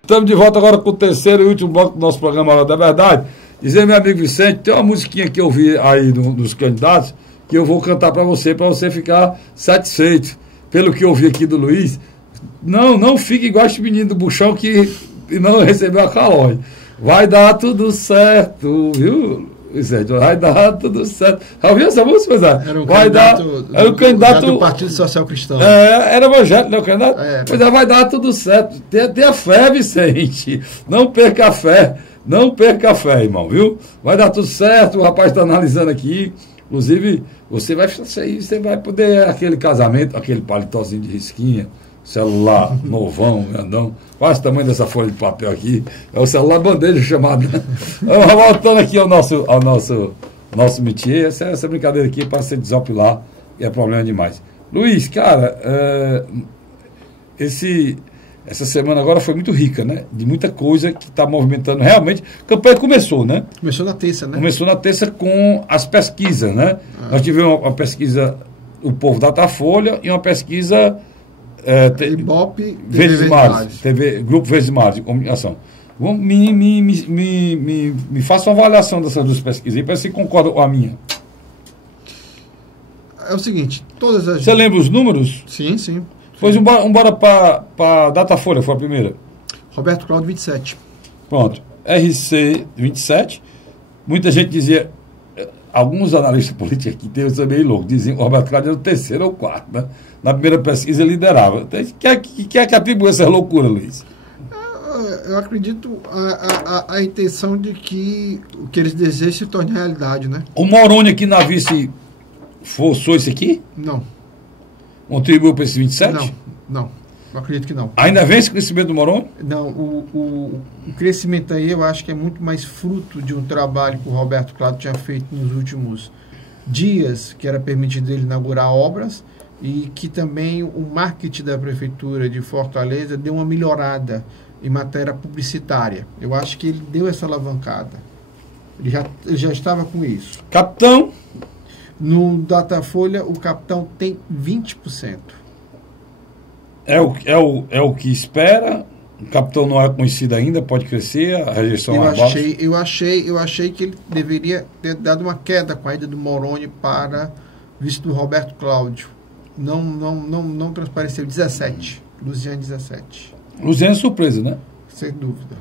Estamos de volta agora com o terceiro e último bloco do nosso programa Hora da Verdade. Dizer, meu amigo Vicente, tem uma musiquinha que eu vi aí dos candidatos que eu vou cantar para você ficar satisfeito. Pelo que eu vi aqui do Luiz, não fique igual esse menino do Buchão que não recebeu a calói. Vai dar tudo certo, viu? Vai dar tudo certo. Já ouviu essa música, Zé? Era o candidato do Partido Social Cristão. Era evangélico, né, o candidato? Pois é, vai dar tudo certo. Tenha fé, Vicente. Não perca a fé. Não perca a fé, irmão, viu? Vai dar tudo certo. O rapaz está analisando aqui. Inclusive, você vai poder aquele casamento, aquele palitozinho de risquinha, celular novão, grandão, quase o tamanho dessa folha de papel aqui, é o celular bandeja chamado, né? Voltando aqui ao nosso métier, essa brincadeira aqui para se desopilar, e é problema demais. Luiz, cara, essa semana agora foi muito rica, né? De muita coisa que está movimentando realmente. A campanha começou, né? Começou na terça, né? Começou na terça com as pesquisas, né? Nós tivemos uma pesquisa, o Povo Datafolha, e uma pesquisa Ibope, Verdes Mares, Grupo Verdes Mares de Comunicação. Me faça uma avaliação dessas duas pesquisas e para se concorda com a minha. É o seguinte, todas as... Você lembra os números? Sim. Pois embora para Datafolha, foi a primeira. Roberto Cláudio, 27. Pronto. RC, 27. Muita gente dizia... Alguns analistas políticos aqui são meio loucos, diziam que o Roberto Cláudio era o terceiro ou quarto, né? Na primeira pesquisa ele liderava. Quer que atribua essa loucura, Luiz? Eu acredito a intenção de que o que eles desejam se torne realidade, né? O Moroni aqui na vice forçou isso aqui? Não. Contribuiu para esse 27? Não. Eu acredito que não. Ainda vem esse crescimento do Moroni? Não, o crescimento aí eu acho que é muito mais fruto de um trabalho que o Roberto Cláudio tinha feito nos últimos dias, que era permitido ele inaugurar obras, e que também o marketing da Prefeitura de Fortaleza deu uma melhorada em matéria publicitária. Eu acho que ele deu essa alavancada. Ele já estava com isso. Capitão? No Datafolha, o capitão tem 20%. É o que espera. O capitão não é conhecido ainda, pode crescer, a rejeição é baixa. Eu achei que ele deveria ter dado uma queda com a ida do Moroni para visto do Roberto Cláudio. Não transpareceu. 17. Luziane 17. Luziane é surpresa, né? Sem dúvida.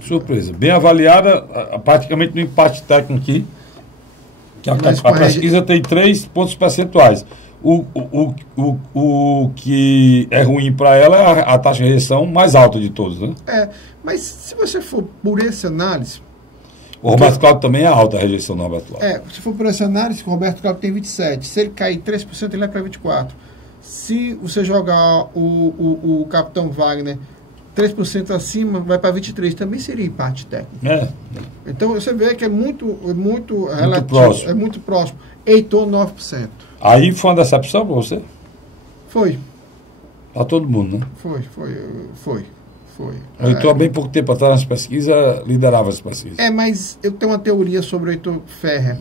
Surpresa. Bem avaliada, praticamente no empate técnico aqui. Que a pesquisa tem 3 pontos percentuais. O que é ruim para ela é a taxa de rejeição mais alta de todos, né? Mas se você for por essa análise... O Roberto Cláudio também é alta a rejeição do Roberto Cláudio. Se for por essa análise, o Roberto Cláudio tem 27. Se ele cair 3%, ele vai para 24%. Se você jogar o Capitão Wagner 3% acima, vai para 23%, também seria empate técnico. Então você vê que é muito relativo, próximo. é muito próximo. Heitor 9%. Aí foi uma decepção para você? Foi. Para todo mundo, né? Foi. O Heitor, há bem pouco tempo atrás, nas pesquisas, liderava as pesquisas. Mas eu tenho uma teoria sobre o Heitor Ferrer.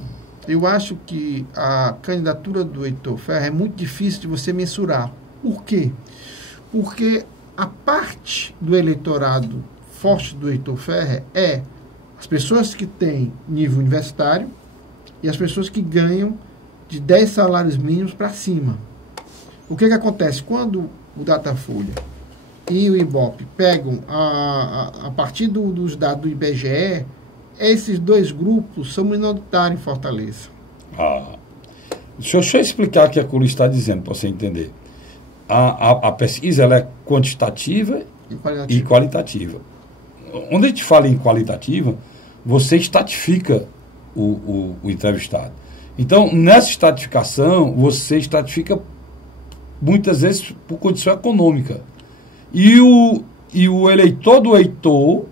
Eu acho que a candidatura do Heitor Ferrer é muito difícil de você mensurar. Por quê? Porque a parte do eleitorado forte do Heitor Ferrer é as pessoas que têm nível universitário e as pessoas que ganham de 10 salários mínimos para cima. O que acontece? Quando o Datafolha e o Ibope pegam a partir dos dados do IBGE, esses dois grupos são minoritários em Fortaleza. Deixa eu explicar o que a Curi está dizendo, para você entender. A pesquisa ela é quantitativa e qualitativa. Onde a gente fala em qualitativa, você estratifica o entrevistado. Então, nessa estratificação, você estratifica muitas vezes por condição econômica. E o eleitor do Heitor,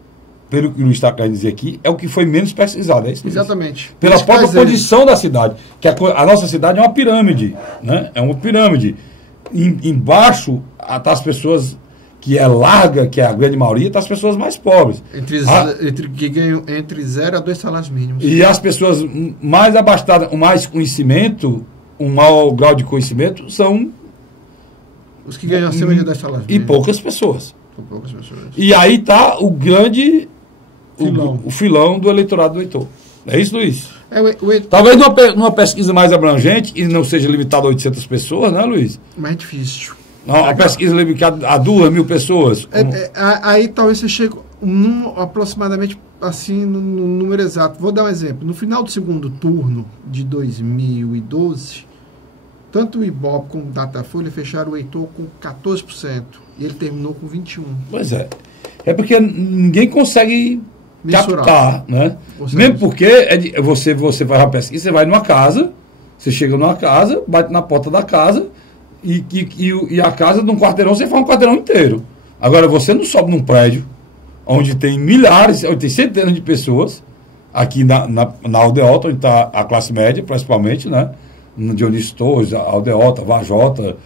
pelo que o Luiz está querendo dizer aqui, é o que foi menos pesquisado. É isso? Exatamente. Pela própria condição da cidade. Que a nossa cidade é uma pirâmide. Né? É uma pirâmide. Embaixo está as pessoas que é larga, que é a grande maioria, está as pessoas mais pobres. Que ganham entre 0 a 2 salários mínimos. E as pessoas mais abastadas, com mais conhecimento, um maior grau de conhecimento, são os que ganham acima de 10 salários mínimos. E poucas pessoas. São poucas pessoas. E aí está o grande filão. O filão do eleitorado do Heitor. É isso, Luiz? Talvez numa pesquisa mais abrangente e não seja limitada a 800 pessoas, né, Luiz? Mais difícil. A pesquisa limitada a 2.000 pessoas. Aí talvez você chegue aproximadamente assim no número exato. Vou dar um exemplo. No final do segundo turno de 2012, tanto o Ibope como o Datafolha fecharam o Heitor com 14%. E ele terminou com 21%. Pois é. É porque ninguém consegue captar, né? Mesmo porque você faz uma pesquisa, você vai numa casa, você chega numa casa, bate na porta da casa e a casa num quarteirão, você faz um quarteirão inteiro. Agora, você não sobe num prédio onde tem milhares, onde tem centenas de pessoas, aqui na Aldeota, onde está a classe média, principalmente, né? No Dionísio Torres, a Aldeota, Vajota,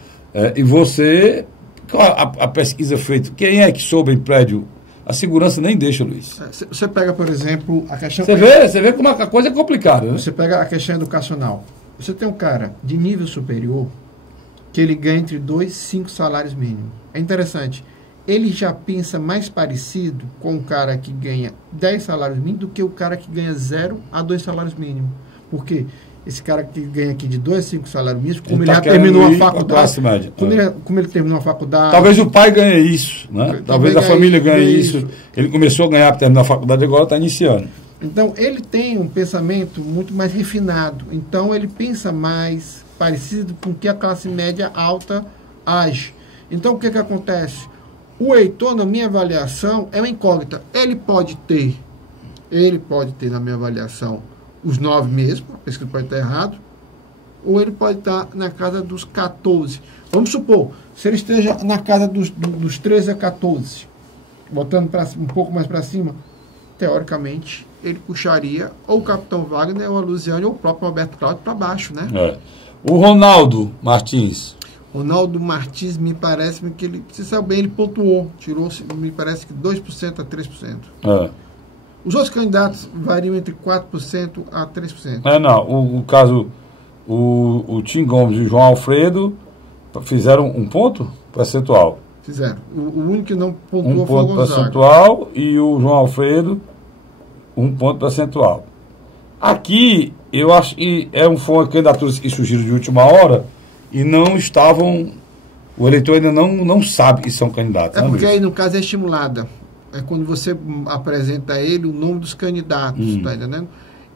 e você... A pesquisa feita, quem é que soube em prédio? A segurança nem deixa, Luiz. Você pega, por exemplo, a questão... Você vê como a coisa é complicada, né? Você pega a questão educacional. Você tem um cara de nível superior que ele ganha entre 2 e 5 salários mínimos. É interessante. Ele já pensa mais parecido com o cara que ganha 10 salários mínimos do que o cara que ganha 0 a 2 salários mínimos. Por quê? Esse cara que ganha aqui de 2 a 5 salários mínimos, como ele já terminou a faculdade, como ele terminou a faculdade... Talvez o pai ganhe isso, né? Talvez a família ganhe isso. Ele começou a ganhar para terminar a faculdade, agora está iniciando. Então, ele tem um pensamento muito mais refinado. Então, ele pensa mais parecido com o que a classe média alta age. Então, o que acontece? O Heitor, na minha avaliação, é uma incógnita. Ele pode ter, na minha avaliação, os 9 mesmo, a pesquisa pode estar errado, ou ele pode estar na casa dos 14. Vamos supor, se ele esteja na casa dos 13 a 14, botando um pouco mais para cima, teoricamente, ele puxaria ou o Capitão Wagner, ou a Luziane, ou o próprio Roberto Cláudio para baixo, né? O Ronaldo Martins. Ronaldo Martins, me parece que ele, se sabe bem, ele pontuou, tirou, me parece que 2% a 3%. Os outros candidatos variam entre 4% a 3%. O caso, o Tim Gomes e o João Alfredo fizeram um ponto percentual. Fizeram. O único que não pontuou foi o Gonzaga. Um ponto percentual e o João Alfredo, 1 ponto percentual. Aqui, eu acho que foram candidaturas que surgiram de última hora e não estavam... O eleitor ainda não sabe que são candidatos. Porque aí, no caso, é estimulada. É quando você apresenta a ele o nome dos candidatos, tá entendendo?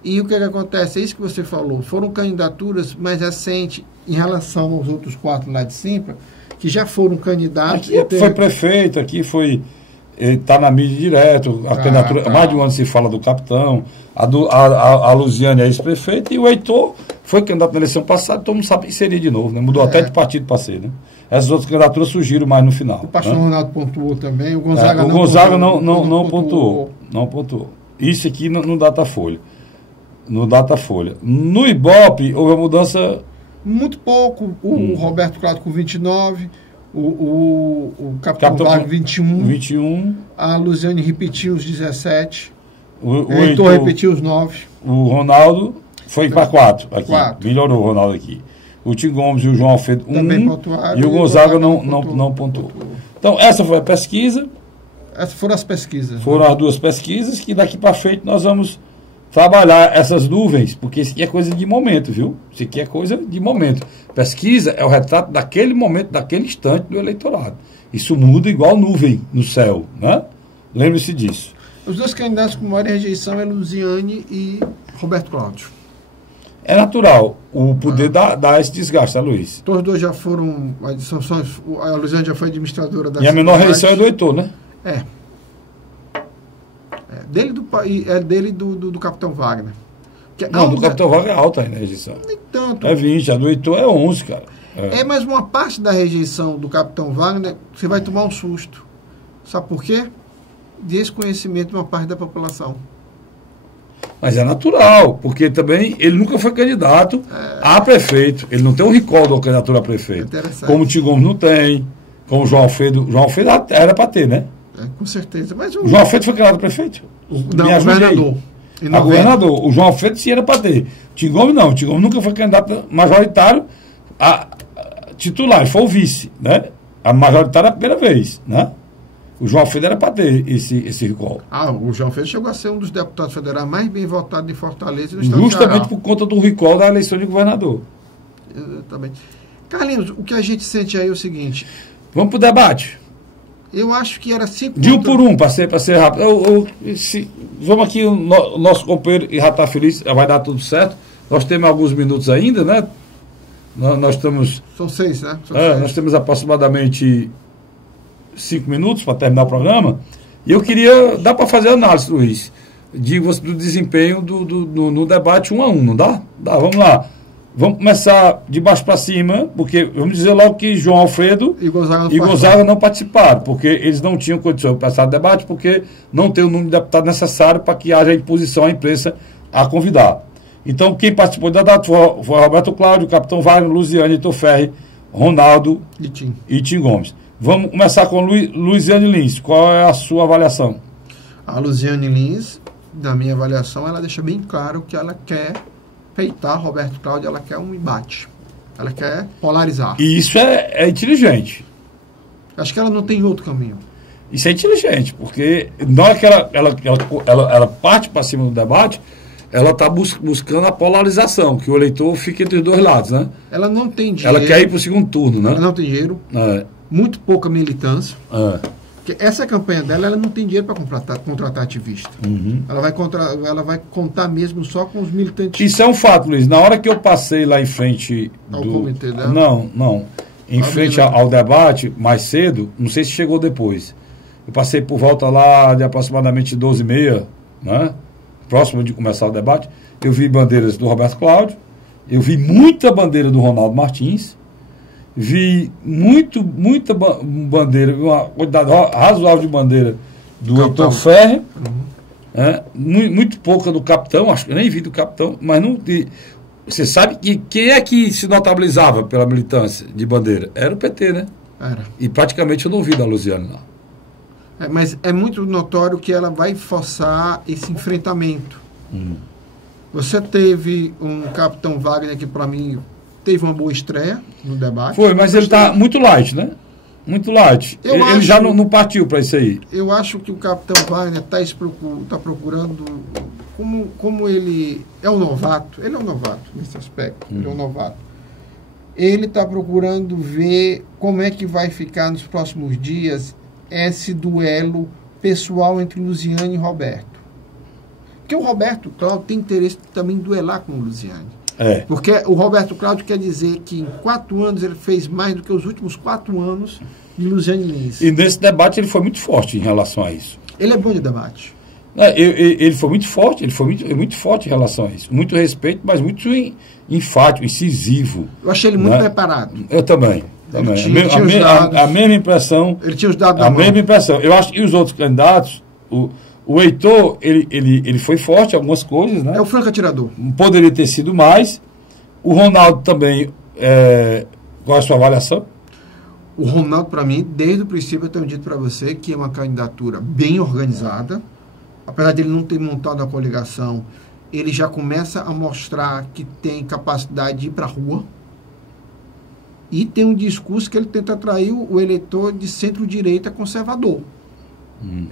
E o que acontece? É isso que você falou. Foram candidaturas mais recentes em relação aos outros 4 lá de cima, que já foram candidatos. Aqui foi prefeito, aqui foi ele está na mídia direto, a candidatura, mais de um ano se fala do capitão, a Luziane é ex-prefeita, e o Heitor foi candidato na eleição passada, todo mundo sabe que seria de novo, né? Mudou até de partido para ser, né? Essas outras candidaturas surgiram mais no final. O pastor Ronaldo pontuou também, o Gonzaga não pontuou. Não pontuou. Isso aqui no Datafolha. No Datafolha. No Ibope, houve uma mudança... Muito pouco. O Roberto Cláudio com 29, o Capitão Wagner 21. A Luziane repetiu os 17. O Heitor repetiu os 9. O Ronaldo foi para 4 aqui. Melhorou o Ronaldo aqui. O Tim Gomes e o João Alfredo 1. E o Gonzaga não pontuou. Então, essa foi a pesquisa. Essas foram as pesquisas. Foram as duas pesquisas que daqui para frente nós vamos trabalhar essas nuvens, porque isso aqui é coisa de momento, viu? Isso aqui é coisa de momento. Pesquisa é o retrato daquele momento, daquele instante do eleitorado. Isso muda igual nuvem no céu, né? Lembre-se disso. Os dois candidatos com maior rejeição é Luziane e Roberto Cláudio. É natural o poder dar esse desgaste, tá, Luiz? Todos os dois já foram. A Luziane já foi administradora da. E a menor rejeição é do Heitor, né? Dele do Capitão Wagner. Não, do Capitão Wagner é alta ainda a rejeição. Nem tanto. É 20, a do Heitor é 11, cara. Mas uma parte da rejeição do Capitão Wagner, você vai tomar um susto. Sabe por quê? Desconhecimento de uma parte da população. Mas é natural, porque também ele nunca foi candidato a prefeito. Ele não tem um recall da candidatura a prefeito. Como o Tim Gomes não tem, como o João Alfredo. João Alfredo era para ter, né? Com certeza. Mas o João Alfredo foi candidato a prefeito? Não, governador. A governador. O João Alfredo sim era para ter. O Tim Gomes não. O Tim Gomes nunca foi candidato majoritário a titular. Ele foi o vice, né? A majoritária a primeira vez, né? O João Alfredo era para ter esse recall. O João Alfredo chegou a ser um dos deputados federais mais bem votados em Fortaleza e no estado justamente por conta do recall da eleição de governador. Exatamente. Carlinhos, o que a gente sente aí é o seguinte... Vamos para o debate. Eu acho que era 5... De um por um, para ser rápido. Vamos aqui, o nosso companheiro já está feliz, vai dar tudo certo. Nós temos alguns minutos ainda, né? Nós estamos... São 6, né? Nós temos aproximadamente 5 minutos para terminar o programa. E eu queria... Dá para fazer análise, Luiz, do desempenho no debate 1 a 1, não dá? Dá, vamos lá. Vamos começar de baixo para cima, porque vamos dizer logo que João Alfredo e Gonzaga não participaram, porque eles não tinham condições de passar o debate, porque não tem o número de deputados necessário para que haja imposição à imprensa a convidar. Então, quem participou do debate foi Roberto Cláudio, Capitão Wagner, Luziane, Heitor Ferri, Ronaldo e Tim Gomes. Vamos começar com Luziane Lins. Qual é a sua avaliação? A Luziane Lins, na minha avaliação, ela deixa bem claro que ela quer peitar Roberto Cláudio, ela quer um embate. Ela quer polarizar. E isso é inteligente. Acho que ela não tem outro caminho. Isso é inteligente, porque não é que ela parte para cima do debate, ela está buscando a polarização, que o eleitor fique entre os dois lados, né? Ela não tem dinheiro. Ela quer ir para o segundo turno, né? Ela não tem dinheiro. Muito pouca militância. Porque essa campanha dela, ela não tem dinheiro para contratar ativista. Ela vai contar mesmo só com os militantes. Isso é um fato, Luiz. Na hora que eu passei lá em frente ao comitê dela? Não. Em frente ao debate, mais cedo, não sei se chegou depois. Eu passei por volta lá de aproximadamente 12h30, né? Próximo de começar o debate. Eu vi bandeiras do Roberto Cláudio, eu vi muita bandeira do Ronaldo Martins, vi muita bandeira, uma quantidade razoável de bandeira do Heitor Ferri, muito pouca do Capitão, acho que eu nem vi do Capitão, mas não. Você sabe que quem é que se notabilizava pela militância de bandeira? Era o PT, né? Era. E praticamente eu não vi da Luziane lá. Mas é muito notório que ela vai forçar esse enfrentamento. Você teve um Capitão Wagner que, para mim, teve uma boa estreia no debate. Foi, mas ele está muito light, né? Muito light. Ele já não partiu para isso aí. Eu acho que o Capitão Wagner está procurando, como ele é um novato, ele é um novato nesse aspecto, ele é um novato. Ele está procurando ver como é que vai ficar nos próximos dias esse duelo pessoal entre Luziane e Roberto. Porque o Roberto Cláudio tem interesse também em duelar com o Luziane. Porque o Roberto Cláudio quer dizer que em 4 anos ele fez mais do que os últimos 4 anos de Luciane Lins. E nesse debate ele foi muito forte em relação a isso. Ele é bom de debate. Ele foi muito forte, muito forte em relação a isso. Muito respeito, mas muito enfático, incisivo. Eu achei ele muito preparado. Eu também. A mesma impressão. Ele tinha os dados a mesma impressão. Eu acho que os outros candidatos, o Heitor, ele foi forte em algumas coisas, né? É o franco atirador. Poderia ter sido mais. O Ronaldo também, qual é a sua avaliação? O Ronaldo, para mim, desde o princípio, eu tenho dito para você que é uma candidatura bem organizada. Apesar de ele não ter montado a coligação, ele já começa a mostrar que tem capacidade de ir para a rua. E tem um discurso que ele tenta atrair o eleitor de centro-direita conservador.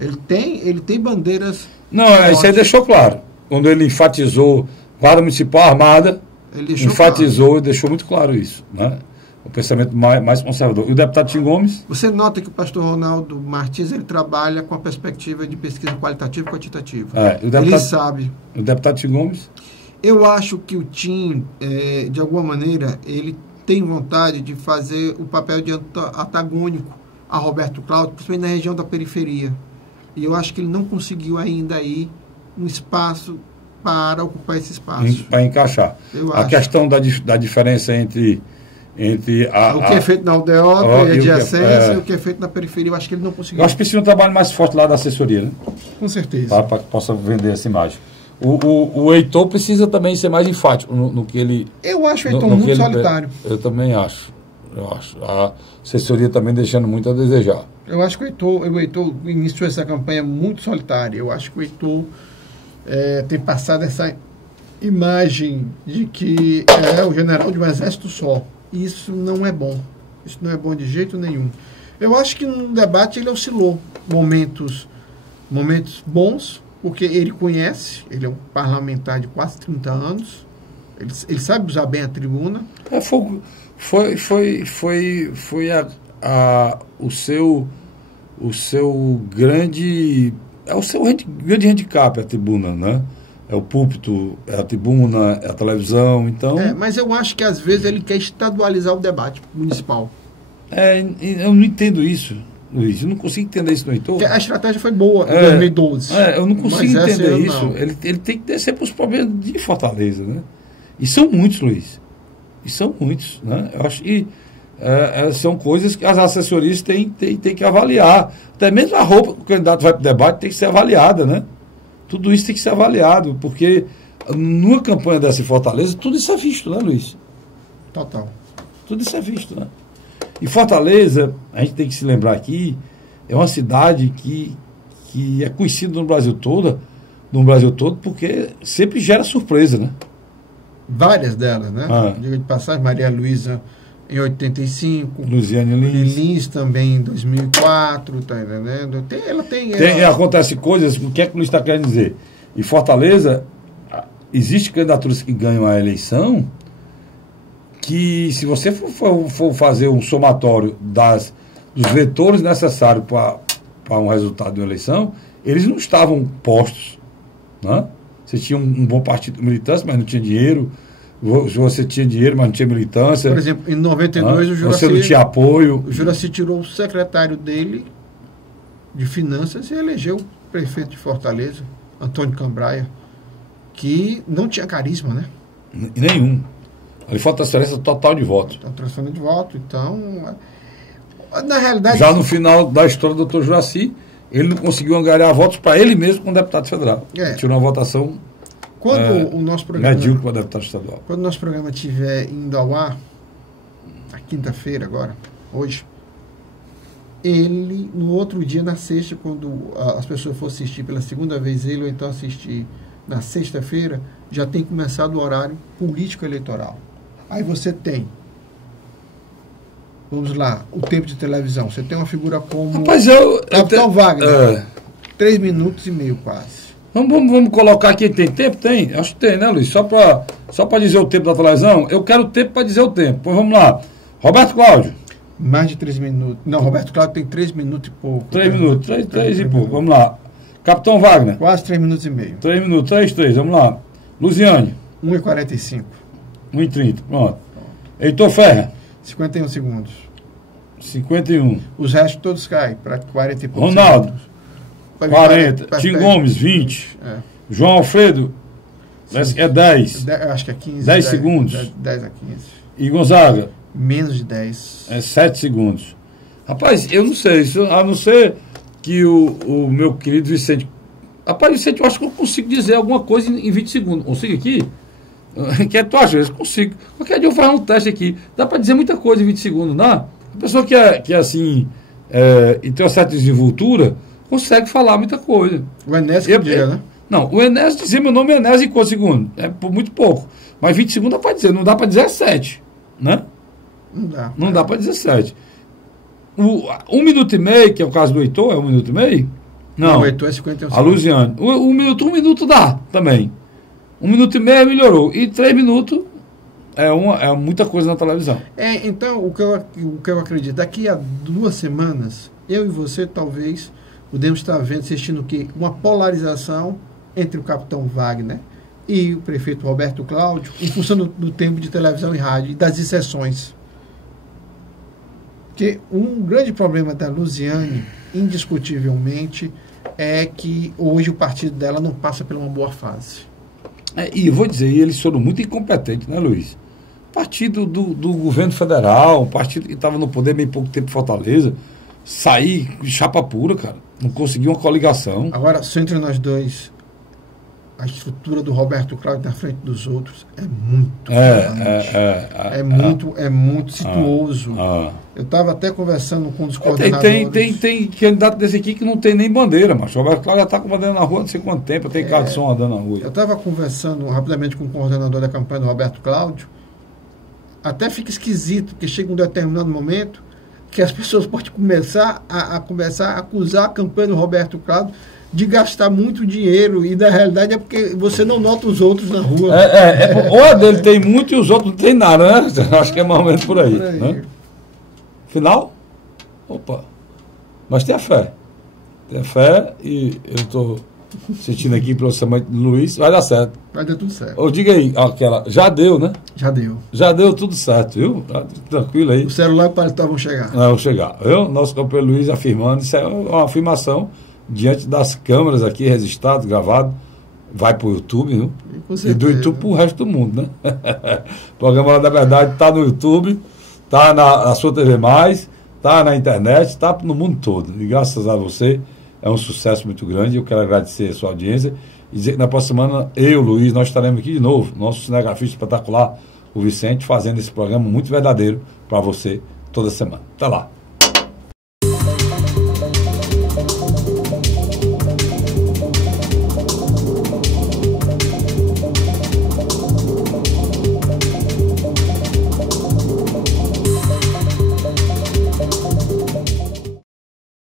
Ele tem bandeiras... Não, isso aí deixou claro. Quando ele enfatizou Guarda Municipal Armada, enfatizou e deixou muito claro isso, né? O pensamento mais conservador. E o deputado Tim Gomes? Você nota que o pastor Ronaldo Martins ele trabalha com a perspectiva de pesquisa qualitativa e quantitativa. Ele sabe. O deputado Tim Gomes? Eu acho que o Tim, de alguma maneira, ele tem vontade de fazer o papel de antagônico a Roberto Cláudio, principalmente na região da periferia. E eu acho que ele não conseguiu ainda aí um espaço para ocupar esse espaço. Para encaixar. A questão da diferença entre o que é feito na aldeota e adjacência e o que é feito na periferia, eu acho que ele não conseguiu. Eu acho que precisa um trabalho mais forte lá da assessoria, né? Com certeza. Para que possa vender essa imagem. O Heitor precisa também ser mais enfático no que ele... Eu acho o Heitor muito solitário. Eu também acho. A assessoria também deixando muito a desejar. Eu acho que o Heitor iniciou essa campanha muito solitária. Eu acho que o Heitor tem passado essa imagem de que é o general de um exército só. Isso não é bom. Isso não é bom de jeito nenhum. Eu acho que no debate ele oscilou momentos bons, porque ele conhece, ele é um parlamentar de quase 30 anos, ele sabe usar bem a tribuna. O seu grande handicap, a tribuna, né? É o púlpito, é a tribuna, é a televisão, então... mas eu acho que às vezes ele quer estadualizar o debate municipal. Eu não entendo isso, Luiz. Eu não consigo entender isso no Heitor. Porque a estratégia foi boa em 2012. Eu não consigo entender isso. Ele tem que descer para os problemas de Fortaleza, né? E são muitos, Luiz. Né? Eu acho que são coisas que as assessorias têm que avaliar. Até mesmo a roupa que o candidato vai para o debate tem que ser avaliada, né? Tudo isso tem que ser avaliado, porque numa campanha dessa em Fortaleza, tudo isso é visto, né, Luiz? Total. Tudo isso é visto, né? E Fortaleza, a gente tem que se lembrar aqui, é uma cidade que é conhecida no Brasil todo, porque sempre gera surpresa, né? Várias delas, né? Diga de passagem, Maria Luísa em 85, Luciane Lins também em 2004, tá entendendo? Acontece coisas, o que é que o Luiz está querendo dizer? Em Fortaleza, existem candidaturas que ganham a eleição que, se você for fazer um somatório dos vetores necessários para um resultado de uma eleição, eles não estavam postos, né? Você tinha um bom partido militante, mas não tinha dinheiro. Você tinha dinheiro, mas não tinha militância. Por exemplo, em 92 o Juraci... Você não tinha apoio. O Juraci tirou o secretário dele de finanças e elegeu o prefeito de Fortaleza, Antônio Cambraia, que não tinha carisma, né? Nenhum. Ali foi uma transferência total de votos. Transferência de voto, então... Na realidade... Já no final da história do Dr. Juraci, ele não conseguiu angariar votos para ele mesmo como deputado federal. Tirou uma votação... Quando o nosso programa... Medíocre para deputado estadual. Quando o nosso programa estiver indo ao ar, na quinta-feira agora, hoje, ele, no outro dia, na sexta, quando as pessoas for assistir pela segunda vez ele, ou então assistir na sexta-feira, já tem começado o horário político-eleitoral. Aí você tem, vamos lá, o tempo de televisão. Você tem uma figura como Capitão Wagner, 3 minutos e meio quase. Vamos colocar aqui, tem tempo? Tem? Acho que tem, né, Luiz? Só para dizer o tempo da televisão, eu quero o tempo para dizer o tempo. Pois vamos lá. Roberto Cláudio. Mais de 3 minutos. Não, Roberto Cláudio tem 3 minutos e pouco. 3 minutos, 3 e pouco. Vamos lá. Capitão Wagner. Quase 3 minutos e meio. 3 minutos, 3, vamos lá. Luciane. 1h45. 1h30, pronto. Heitor Ferrer. 51 segundos. 51. Os restos todos caem para 40 e poucos Ronaldo. segundos. 40. Tim Gomes, 20. É. João Alfredo, é 10. Acho que é 15. 10 segundos. 10 a 15. E Gonzaga? Menos de 10. É 7 segundos. Rapaz, eu não sei, a não ser que o meu querido Vicente... Rapaz, Vicente, eu acho que eu consigo dizer alguma coisa em 20 segundos. Consigo aqui? Que é tua vez, consigo. Qualquer dia eu faço um teste aqui. Dá para dizer muita coisa em 20 segundos, não? A pessoa que é assim, e tem uma certa desenvoltura, consegue falar muita coisa. O Enéas que diga, né? Não, o Enéas, dizer meu nome é Enéas em quantos segundos? É por muito pouco. Mas 20 segundos dá para dizer, não dá para 17, né? Não dá. Não dá para 17. 1 minuto e meio, que é o caso do Heitor, é 1 minuto e meio? Não, o Heitor é 51 a Luziane. 1 minuto dá também. 1 minuto e meio melhorou. E 3 minutos é muita coisa na televisão. Então, o que eu acredito, daqui a 2 semanas, eu e você talvez podemos estar vendo, assistindo o quê? Uma polarização entre o capitão Wagner e o prefeito Roberto Cláudio, em função do tempo de televisão e rádio e das exceções. Porque um grande problema da Luziane, indiscutivelmente, é que hoje o partido dela não passa por uma boa fase. E eu vou dizer, eles foram muito incompetentes, né, Luiz? Partido do governo federal, um partido que estava no poder bem pouco tempo em Fortaleza, sair de chapa pura, cara. Não conseguiu uma coligação. Agora, só entre nós dois, a estrutura do Roberto Cláudio na frente dos outros é muito é muito situoso. Eu estava até conversando com um dos coordenadores. Tem candidato desse aqui que não tem nem bandeira, mas o Roberto Cláudio já está com bandeira na rua não sei quanto tempo, tem carro de som andando na rua. Eu estava conversando rapidamente com o coordenador da campanha do Roberto Cláudio, até fica esquisito, porque chega um determinado momento que as pessoas podem começar a acusar a campanha do Roberto Cláudio de gastar muito dinheiro, e na realidade é porque você não nota os outros na rua. Ou a dele tem muito e os outros não tem nada, né? Acho que é mais ou menos por aí. Né? Final? Opa! Mas tenha fé. Tenha fé e eu estou sentindo aqui pelo orçamento do Luiz, vai dar certo. Vai dar tudo certo. Ou diga aí, já deu, né? Já deu. Já deu tudo certo, viu? Tranquilo aí. O celular e o paletó vão chegar. Vão chegar. Viu? Nosso campeão Luiz afirmando, isso é uma afirmação diante das câmeras aqui, registrado, gravado, vai para o YouTube, viu? E do YouTube para o resto do mundo, né? O programa da Verdade está no YouTube, está na sua TV+, está na internet, está no mundo todo. E graças a você, é um sucesso muito grande. Eu quero agradecer a sua audiência e dizer que na próxima semana, eu, Luiz, nós estaremos aqui de novo, nosso cinegrafista espetacular, o Vicente, fazendo esse programa muito verdadeiro para você toda semana. Até lá.